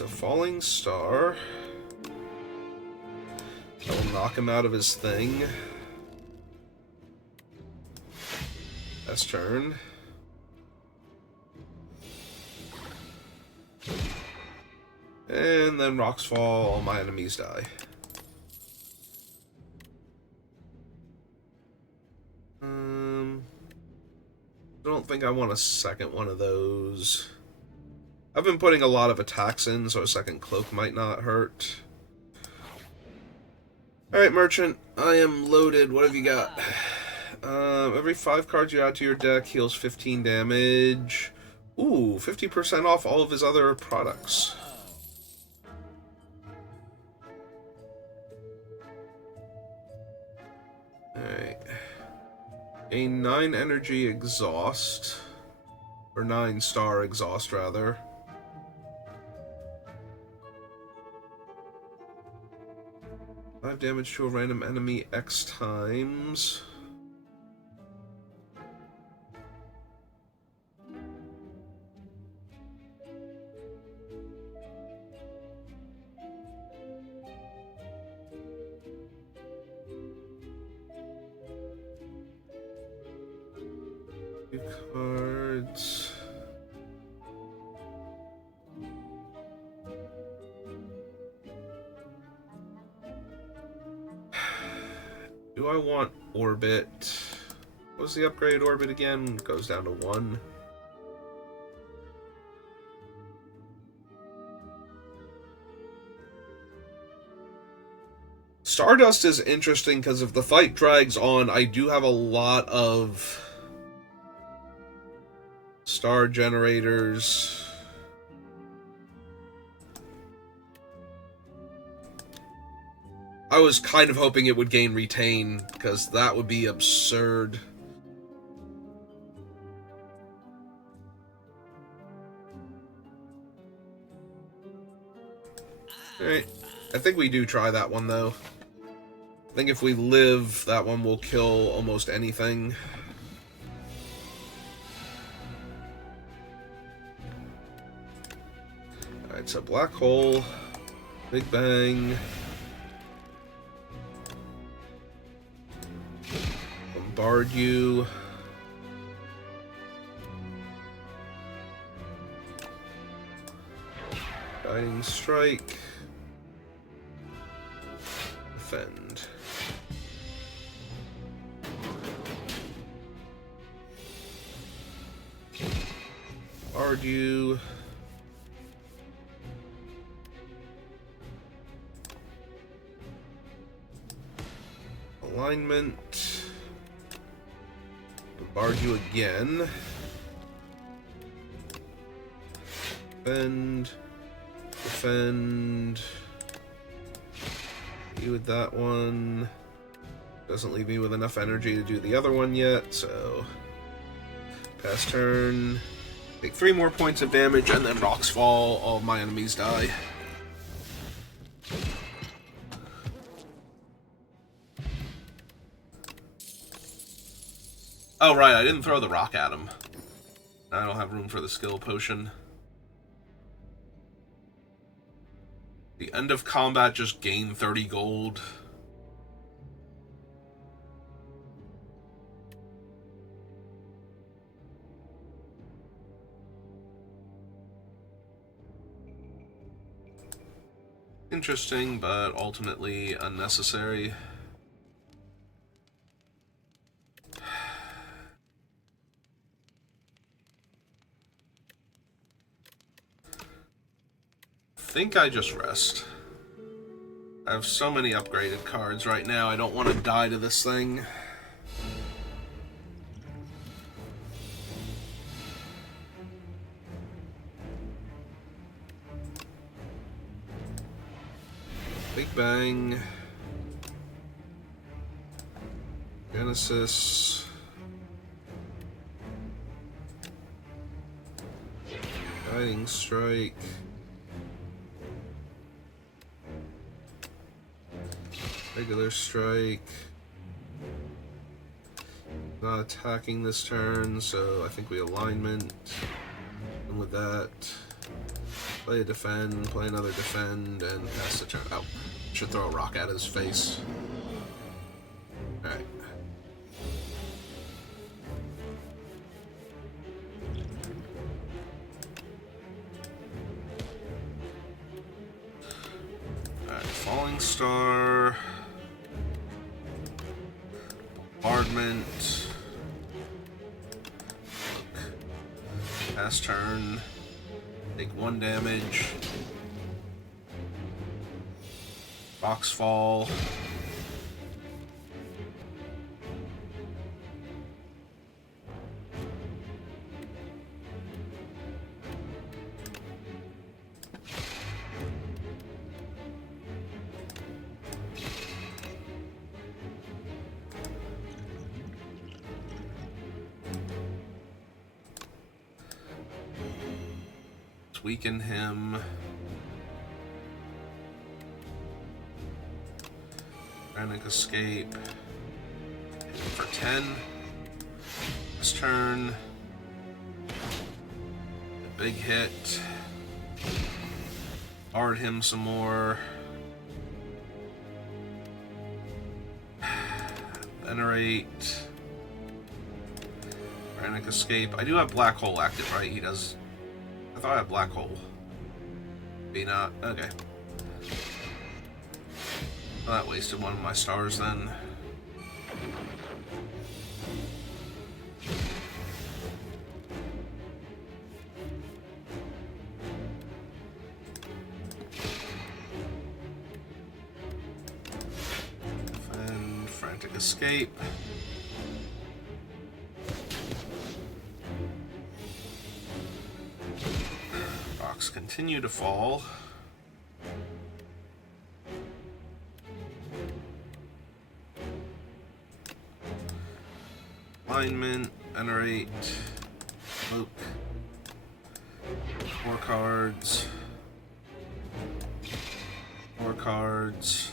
so Falling Star. That'll knock him out of his thing. That's turn. And then rocks fall, all my enemies die. I don't think I want a second one of those. I've been putting a lot of attacks in, so a second cloak might not hurt. Alright, Merchant, I am loaded. What have you got? Every 5 cards you add to your deck heals 15 damage. Ooh, 50% off all of his other products. Alright. A 9 energy exhaust. Or 9 star exhaust, rather. Five damage to a random enemy X times. Two cards. Do I want Orbit? What's the upgrade Orbit again? Goes down to 1. Stardust is interesting because if the fight drags on, I do have a lot of star generators. I was kind of hoping it would gain Retain, because that would be absurd. Alright, I think we do try that one, though. I think if we live, that one will kill almost anything. Alright, so Black Hole, Big Bang, Bombard you, Guiding Strike, Defend. Bombard you. Alignment. Bombard you again. Defend. Defend. You with that one. Doesn't leave me with enough energy to do the other one yet, so pass turn. Take 3 more points of damage, and then rocks fall. All of my enemies die. Oh, right, I didn't throw the rock at him. I don't have room for the skill potion. The end of combat just gain 30 gold. Interesting, but ultimately unnecessary. I think I just rest. I have so many upgraded cards right now, I don't want to die to this thing. Big Bang. Genesis. Guiding Strike. Regular Strike. Not attacking this turn, so I think we alignment. And with that, Play a defend, play another defend, and pass the turn. Oh, should throw a rock at his face. Alright. Alright, Falling Star. Bombardment. Pass turn. Take 1 damage. Box fall. Weaken him. Frantic escape. Hit him for 10. This turn. A big hit. Hard him some more. Venerate. Frantic escape. I do have Black Hole active, right? He does. I thought I had Black Hole. Maybe not. Okay. Well, that wasted one of my stars then. And Frantic escape. Continue to fall. Alignment, venerate, smoke, 4 cards, 4 cards.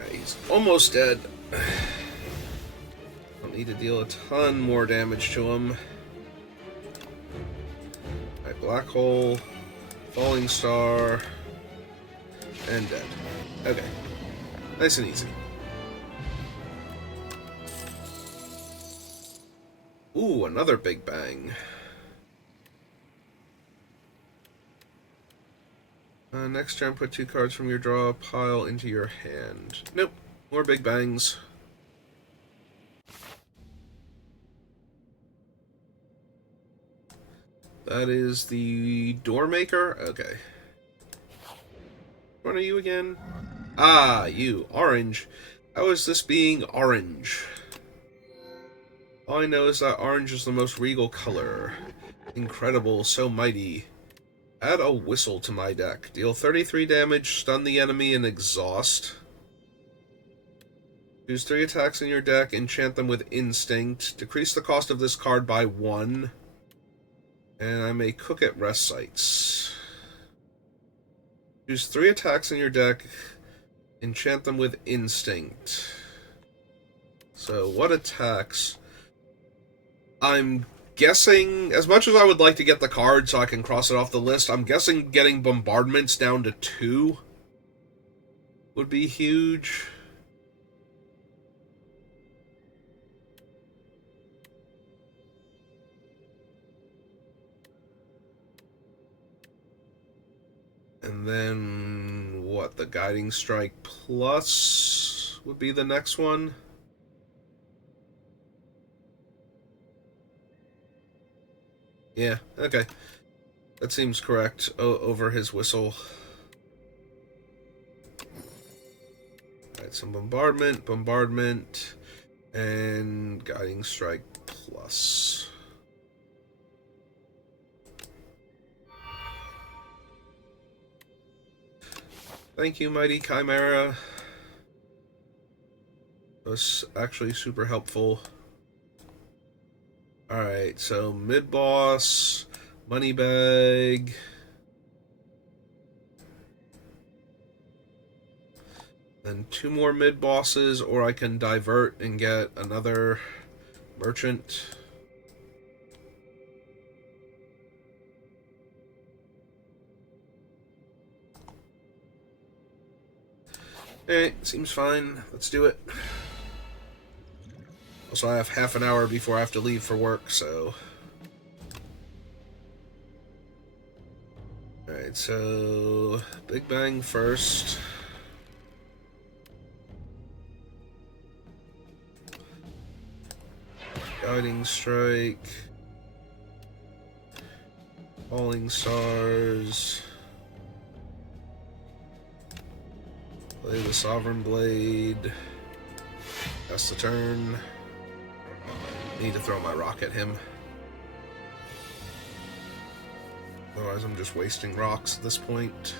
Okay, he's almost dead. Don't need to deal a ton more damage to him. Black Hole, Falling Star, and dead. Okay. Nice and easy. Ooh, another Big Bang. Next turn, put 2 cards from your draw pile into your hand. Nope. More Big Bangs. That is the door maker? Okay. What are you again? Ah, you. Orange. How is this being orange? All I know is that orange is the most regal color. Incredible, so mighty. Add a whistle to my deck. Deal 33 damage, stun the enemy, and exhaust. Choose 3 attacks in your deck, enchant them with Instinct. Decrease the cost of this card by 1. And I may cook at rest sites. Choose 3 attacks in your deck. Enchant them with Instinct. So, what attacks? I'm guessing, as much as I would like to get the card so I can cross it off the list, I'm guessing getting bombardments down to 2 would be huge. And then, what, the Guiding Strike Plus would be the next one? Yeah, okay. That seems correct. Over his whistle. Alright, some bombardment, and Guiding Strike Plus. Thank you, Mighty Chimera. That was actually super helpful. Alright, so mid-boss, money bag. Then 2 more mid-bosses, or I can divert and get another merchant. Alright, seems fine. Let's do it. Also, I have half an hour before I have to leave for work, so... Alright, so... Big Bang first. Guiding Strike. Falling Stars. Play the Sovereign Blade. That's the turn. Need to throw my rock at him. Otherwise I'm just wasting rocks at this point.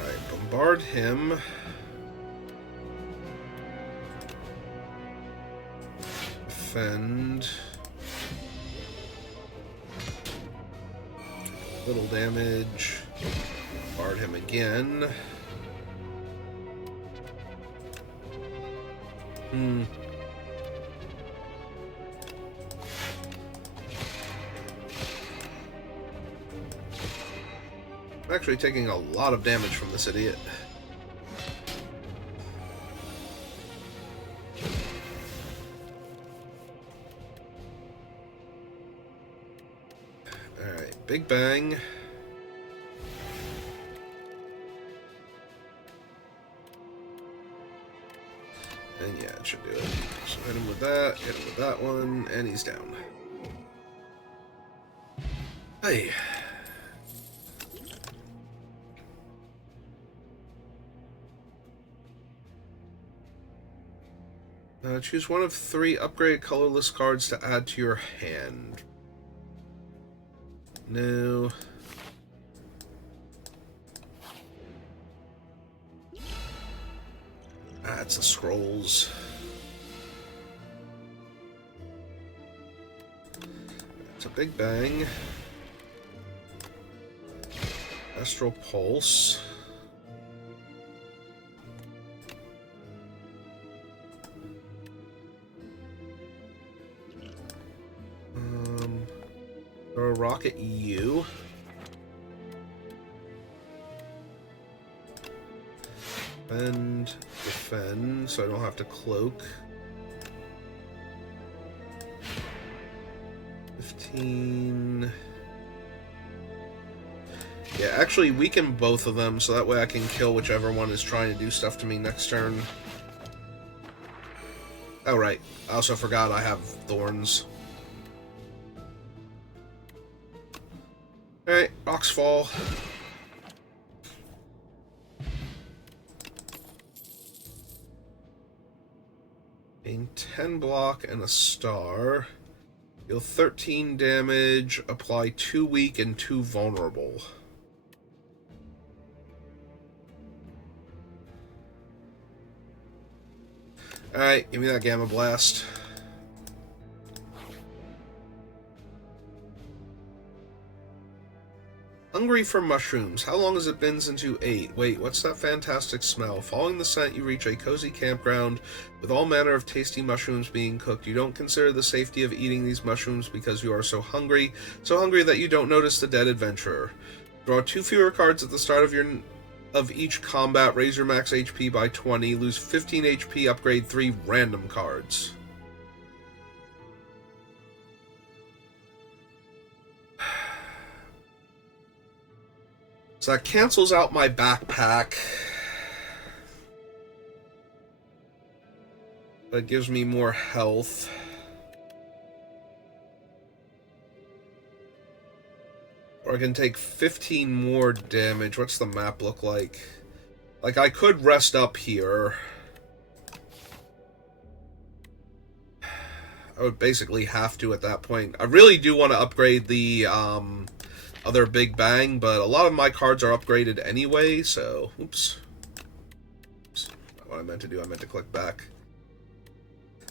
Alright, bombard him. Defend. Little damage. Bombard him again. I'm actually taking a lot of damage from this idiot. Alright, Big Bang. And yeah, it should do it. So hit him with that one, and he's down. Hey. Choose one of 3 upgraded colorless cards to add to your hand. No. It's the scrolls. It's a Big Bang. Astral Pulse. Throw a rock at you. Defend, so I don't have to cloak. 15. Yeah, actually weaken both of them, so that way I can kill whichever one is trying to do stuff to me next turn. Oh, right. I also forgot I have thorns. Alright, rocks fall. Gain 10 block and a star. Deal 13 damage, apply 2 weak and 2 vulnerable. Alright, give me that Gamma Blast. Hungry for mushrooms. How long has it been since you ate? Wait, what's that fantastic smell? Following the scent, you reach a cozy campground with all manner of tasty mushrooms being cooked. You don't consider the safety of eating these mushrooms because you are so hungry that you don't notice the dead adventurer. Draw 2 fewer cards at the start of each combat, raise your max HP by 20, lose 15 HP, upgrade 3 random cards. So that cancels out my backpack. But it gives me more health. Or I can take 15 more damage. What's the map look like? Like, I could rest up here. I would basically have to at that point. I really do want to upgrade the, other Big Bang, but a lot of my cards are upgraded anyway, so... Oops. Not what I meant to do. I meant to click back.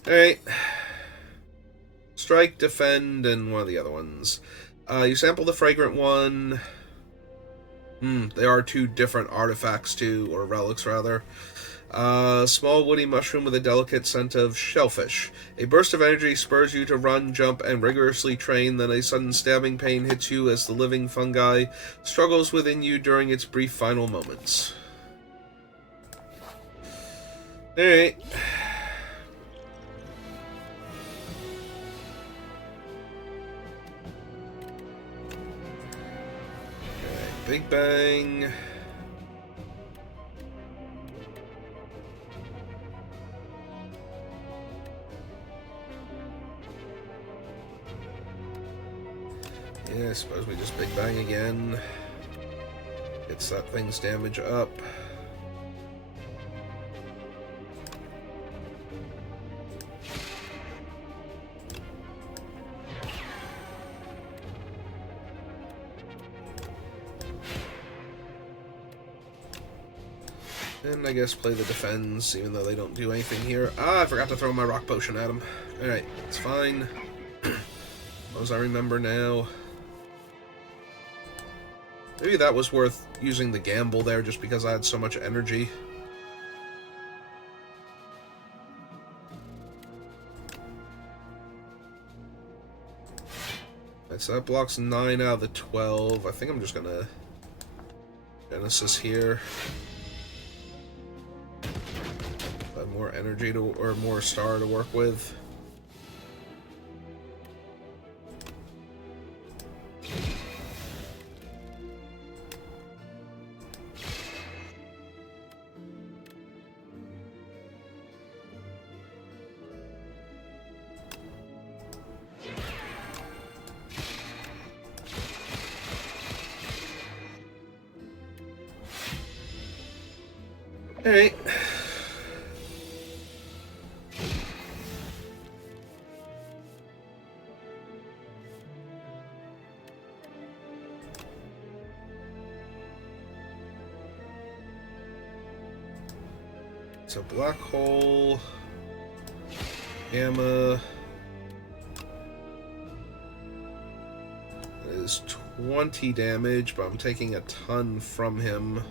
Alright. Strike, defend, and one of the other ones. You sample the fragrant one. They are 2 different artifacts, too, or relics, rather. Small woody mushroom with a delicate scent of shellfish. A burst of energy spurs you to run, jump, and rigorously train, then a sudden stabbing pain hits you as the living fungi struggles within you during its brief final moments. Alright. Big Bang. Yeah, I suppose we just Big Bang again. Gets that thing's damage up. And I guess play the defense, even though they don't do anything here. Ah, I forgot to throw my rock potion at him. Alright, it's fine. As I remember now. Maybe that was worth using the gamble there, just because I had so much energy. Right, so that blocks 9 out of the 12. I think I'm just gonna Genesis here. More energy to, or more star to work with. All right. So black hole, gamma is 20 damage, but I'm taking a ton from him.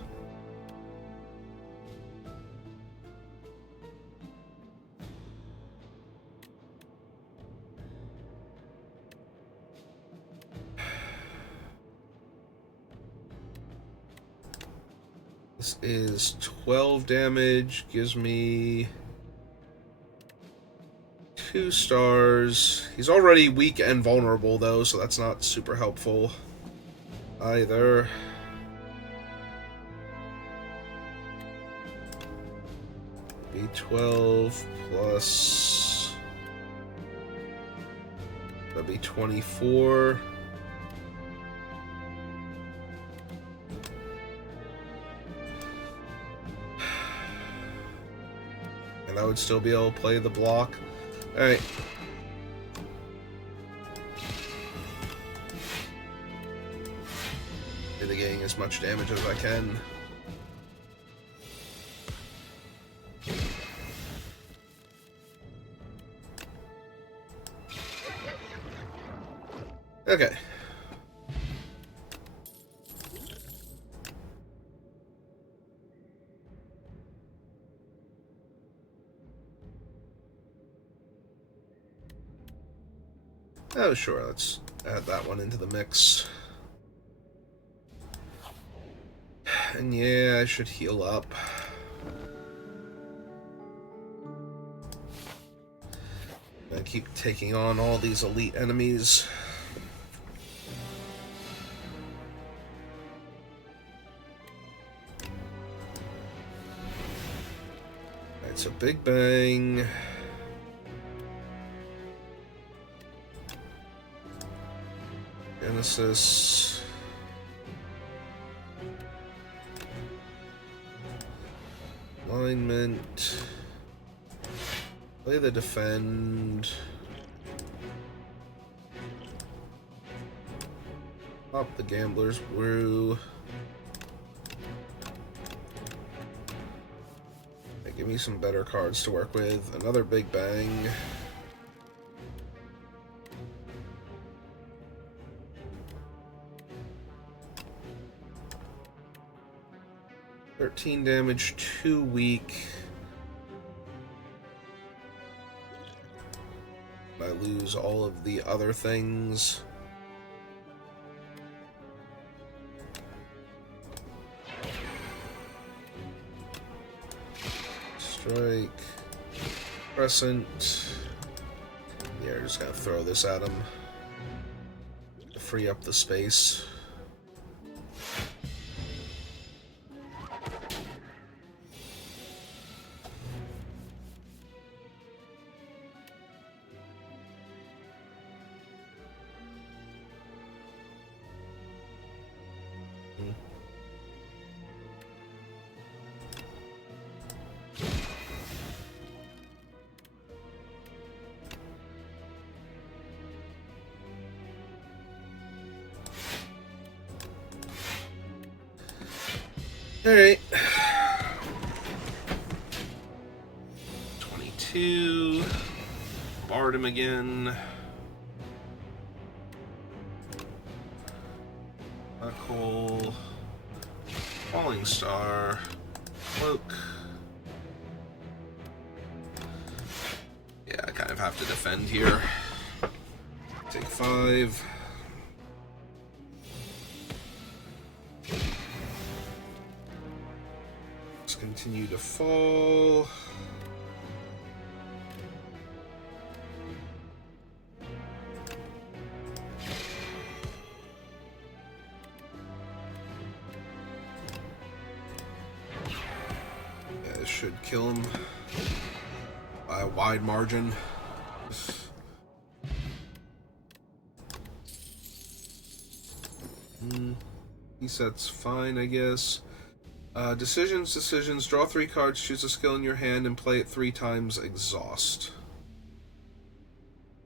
This is 12 damage, gives me 2 stars. He's already weak and vulnerable, though, so that's not super helpful either. B12 plus... that'd be 24. And I would still be able to play the block. Alright. Mitigating as much damage as I can. Okay. Oh, sure, let's add that one into the mix. And yeah, I should heal up. I keep taking on all these elite enemies. Alright, so Big Bang. Genesis. Alignment. Play the defend. Pop the Gambler's Brew. Okay, give me some better cards to work with. Another Big Bang. $13 damage, 2 weak. I lose all of the other things. Strike. Crescent. Yeah, we're just gonna throw this at him to free up the space. Alright. 22. Barred him again. Black hole. Falling star. Cloak. Yeah, I kind of have to defend here. Take 5. Let's continue to fall. Yeah, this should kill him by a wide margin. Reset's fine, I guess. Decisions. Draw 3 cards, choose a skill in your hand, and play it 3 times. Exhaust.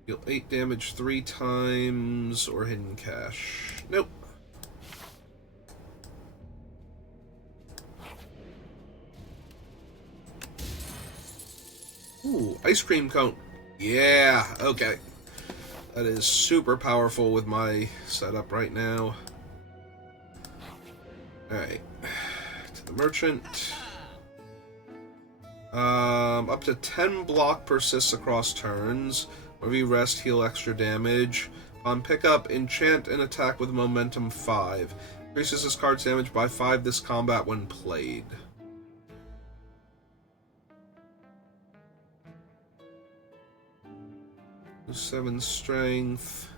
Deal 8 damage 3 times, or hidden cash. Nope. Ooh, ice cream cone. Yeah, okay. That is super powerful with my setup right now. Alright. To the merchant. Up to 10 block persists across turns. Whenever you rest, heal extra damage. On pickup, enchant and attack with momentum 5. Increases this card's damage by 5 this combat when played. Lose 7 strength.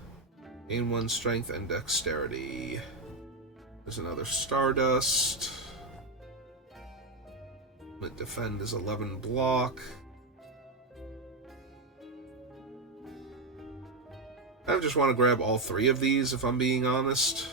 Gain 1 strength and dexterity. There's another Stardust. Defend is 11 block. I just want to grab all 3 of these, if I'm being honest.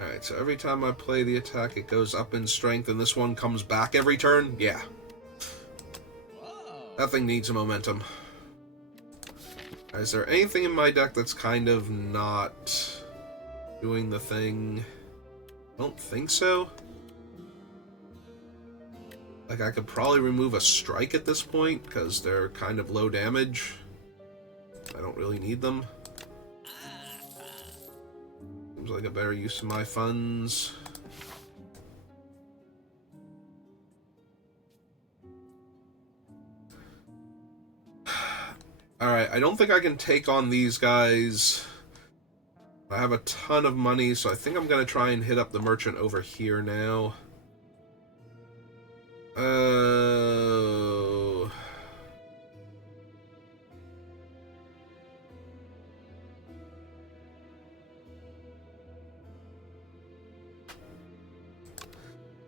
Alright, so every time I play the attack, it goes up in strength, and this one comes back every turn? Yeah. That thing needs a momentum. Is there anything in my deck that's kind of not doing the thing? I don't think so. Like, I could probably remove a strike at this point, because they're kind of low damage. I don't really need them. Seems like a better use of my funds. Alright, I don't think I can take on these guys. I have a ton of money, so I think I'm going to try and hit up the merchant over here now. Oh.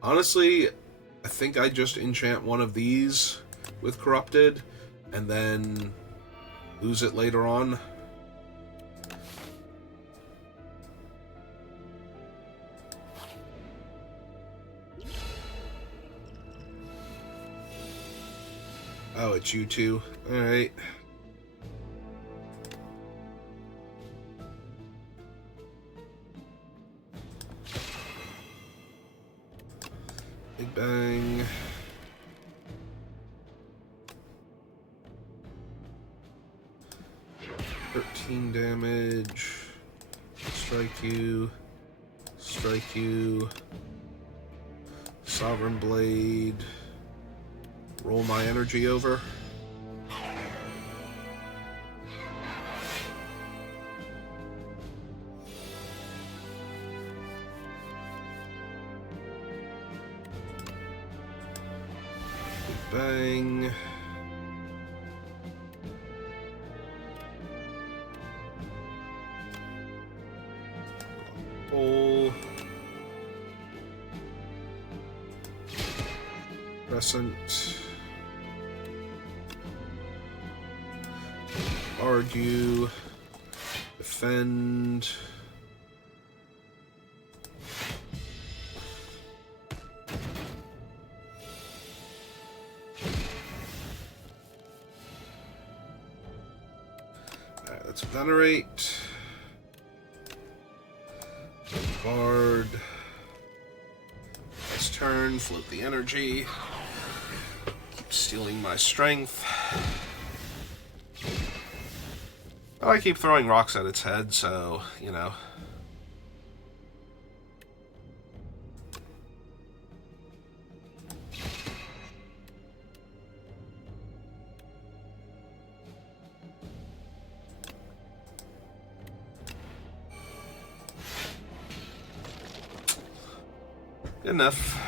Honestly, I think I just enchant one of these with Corrupted, and then lose it later on. Oh, it's you two. Alright. Big bang. $13 damage. Strike you. Strike you. Sovereign Blade. Roll my energy over. Bang. Pull. Crescent. Argue. Defend. Alright, let's venerate. Bard. Last turn, float the energy. Keep stealing my strength. Well, I keep throwing rocks at its head, so, you know. Good enough.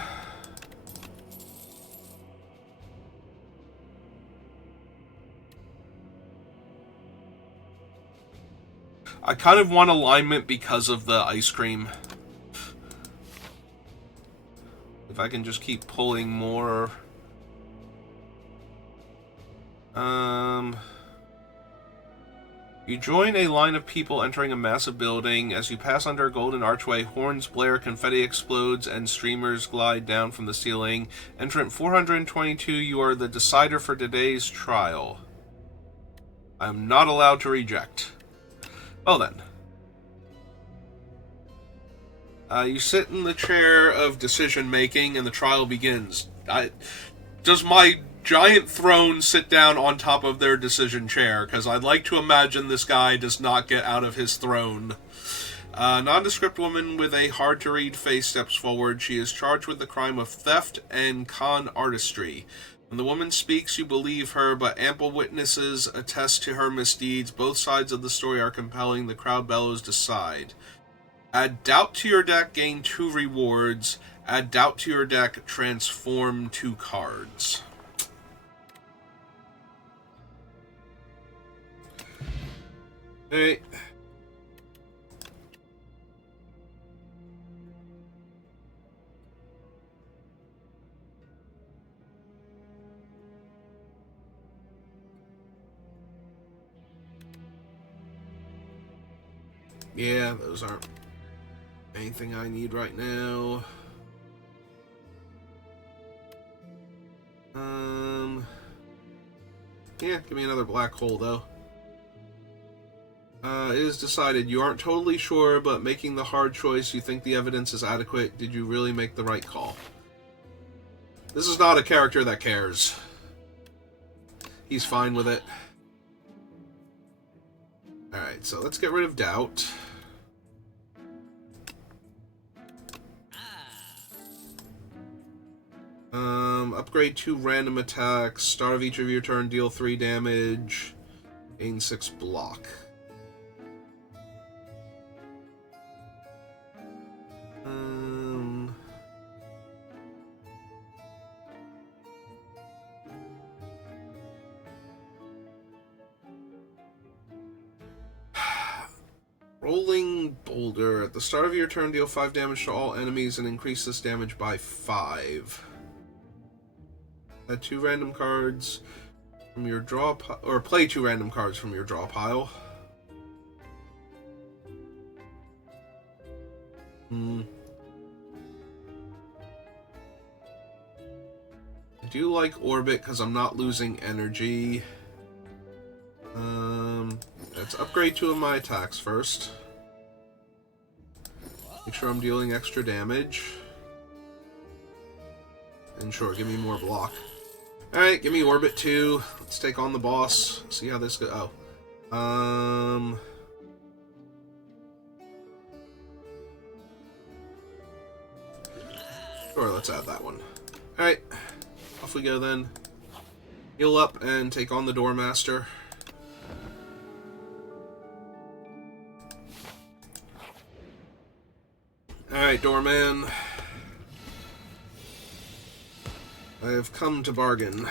I kind of want alignment because of the ice cream. If I can just keep pulling more. You join a line of people entering a massive building. As you pass under a golden archway, horns blare, confetti explodes, and streamers glide down from the ceiling. Entrant 422, you are the decider for today's trial. I am not allowed to reject. Well then. You sit in the chair of decision-making, and the trial begins. Does my giant throne sit down on top of their decision chair? Because I'd like to imagine this guy does not get out of his throne. Nondescript woman with a hard-to-read face steps forward. She is charged with the crime of theft and con artistry. When the woman speaks, you believe her, but ample witnesses attest to her misdeeds. Both sides of the story are compelling. The crowd bellows, decide. Add doubt to your deck, gain 2 rewards. Add doubt to your deck, transform 2 cards. Alright. Yeah, those aren't anything I need right now. Yeah, give me another black hole, though. It is decided. You aren't totally sure, but making the hard choice, you think the evidence is adequate. Did you really make the right call? This is not a character that cares. He's fine with it. Alright, so let's get rid of doubt. Upgrade 2 random attacks. Start of each of your turn, deal 3 damage. Gain 6 block. Rolling Boulder. At the start of your turn, deal 5 damage to all enemies and increase this damage by 5. Add 2 random cards from your draw pile, or play 2 random cards from your draw pile. I do like Orbit because I'm not losing energy. Let's upgrade 2 of my attacks first. Make sure I'm dealing extra damage. And sure, give me more block. Alright, give me Orbit 2. Let's take on the boss. See how this goes. Oh. Sure, let's add that one. Alright, off we go then. Heal up and take on the Doormaster. Alright, Doorman. I have come to bargain.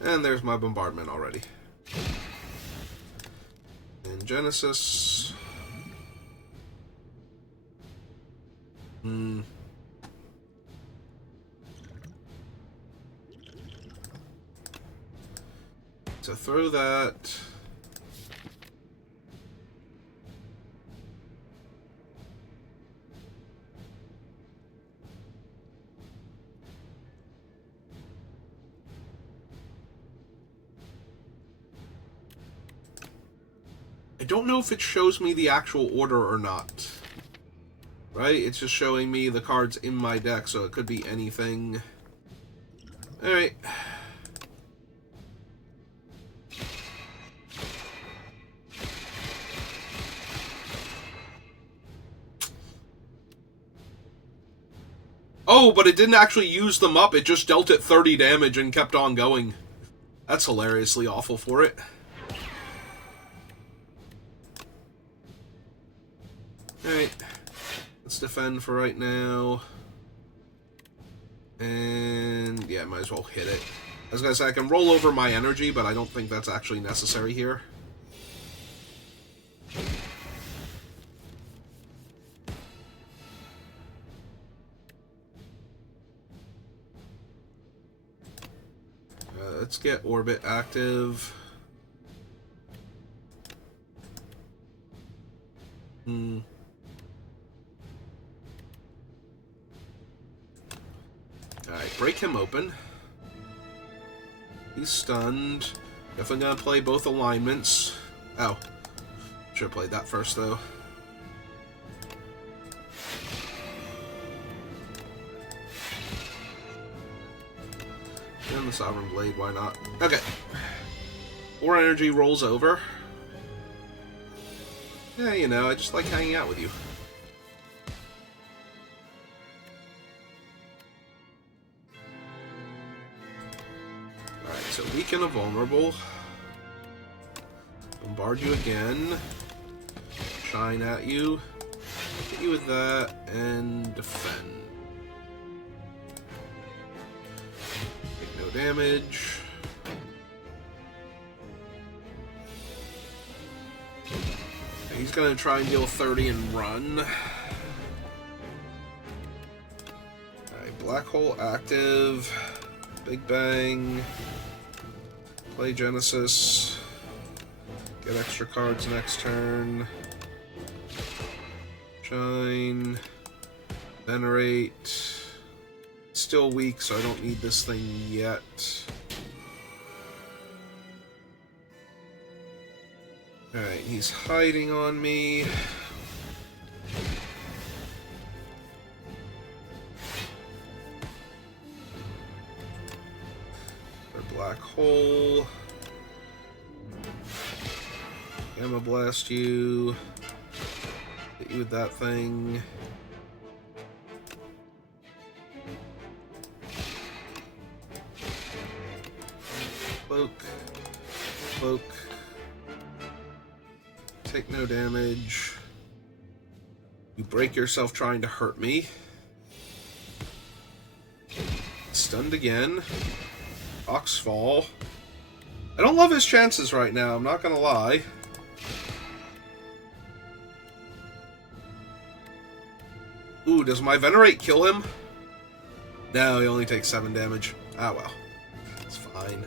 And there's my bombardment already. And Genesis. So throw that. I don't know if it shows me the actual order or not. Right? It's just showing me the cards in my deck, so it could be anything. Alright. Oh, but it didn't actually use them up. It just dealt it 30 damage and kept on going. That's hilariously awful for it. Alright. Let's defend for right now. And yeah, might as well hit it. I was gonna say I can roll over my energy, but I don't think that's actually necessary here. Let's get Orbit active. Alright, break him open. He's stunned. Definitely gonna play both alignments. Oh. Should have played that first, though. And the Sovereign Blade, why not? Okay. 4 energy rolls over. Yeah, you know, I just like hanging out with you. Alright, so weaken a vulnerable. Bombard you again. Shine at you. Hit you with that, and defend. Take no damage. He's gonna try and deal 30 and run. Alright, Black Hole active. Big Bang. Play Genesis. Get extra cards next turn. Shine. Venerate. Still weak, so I don't need this thing yet. Alright, he's hiding on me. Our Black Hole. Gamma Blast you. Hit you with that thing. Cloak. Cloak. Take no damage. You break yourself trying to hurt me. Stunned again. Oxfall. I don't love his chances right now, I'm not gonna lie. Ooh, does my Venerate kill him? No, he only takes 7 damage. Ah, well. It's fine.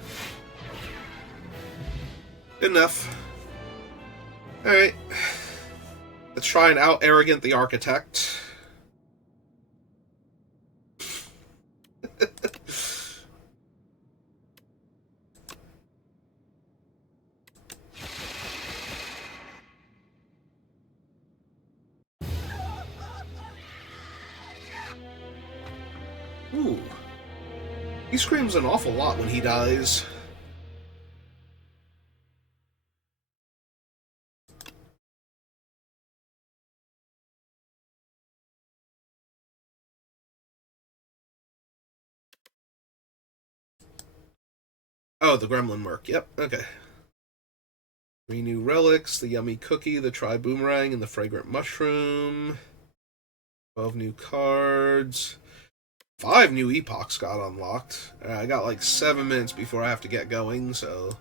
Good enough. Alright. Let's try and out-arrogant the Architect. Ooh. He screams an awful lot when he dies. Oh, the gremlin merc. Yep, okay. 3 new relics, the yummy cookie, the tri-boomerang, and the fragrant mushroom. 12 new cards. 5 new epochs got unlocked. I got like 7 minutes before I have to get going, so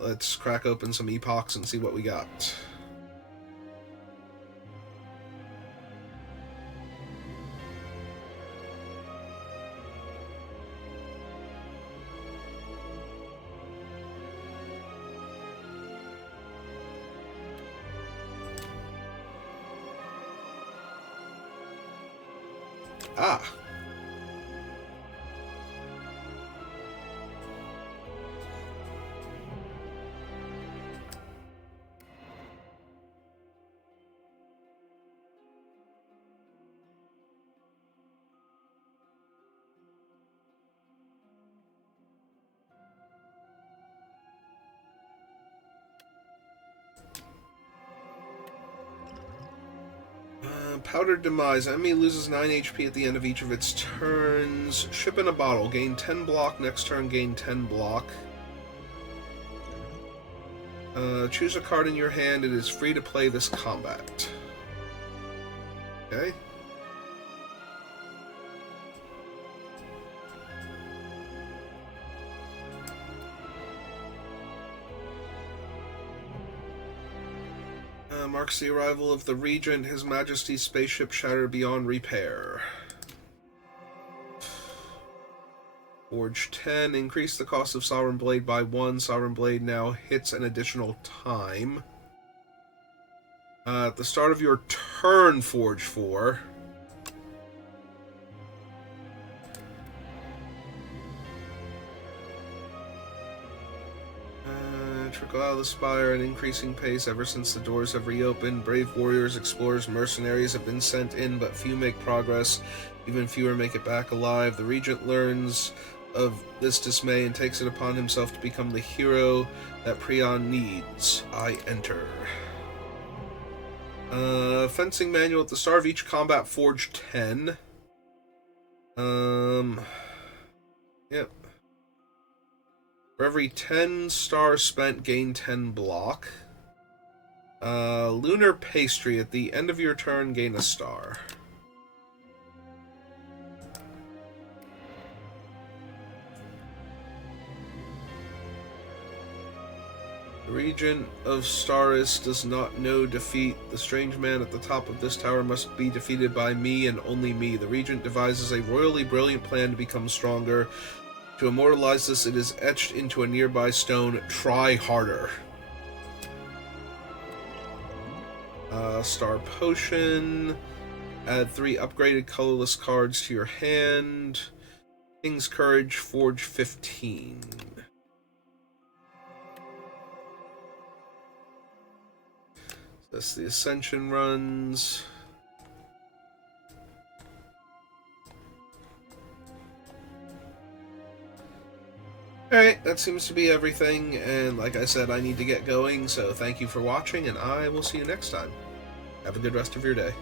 let's crack open some epochs and see what we got. Ah. Powdered Demise. Enemy loses 9 HP at the end of each of its turns. Ship in a bottle. Gain 10 block. Next turn, gain 10 block. Choose a card in your hand. It is free to play this combat. Okay. Marks the arrival of the Regent. His Majesty's spaceship shattered beyond repair. Forge 10. Increase the cost of Sovereign Blade by 1. Sovereign Blade now hits an additional time. At the start of your turn, Forge 4. Trickle out of the Spire at increasing pace ever since the doors have reopened. Brave warriors, explorers, mercenaries have been sent in, but few make progress. Even fewer make it back alive. The Regent learns of this dismay and takes it upon himself to become the hero that Prion needs. I enter. Fencing manual at the start of each combat, Forge 10. Yep. For every 10 stars spent, gain 10 block. Lunar Pastry. At the end of your turn, gain a star. The Regent of Staris does not know defeat. The strange man at the top of this tower must be defeated by me and only me. The Regent devises a royally brilliant plan to become stronger. To immortalize this, it is etched into a nearby stone. Try harder. Star Potion. Add 3 upgraded colorless cards to your hand. King's Courage, Forge 15. That's the Ascension runs. Alright, that seems to be everything, and like I said, I need to get going, so thank you for watching, and I will see you next time. Have a good rest of your day.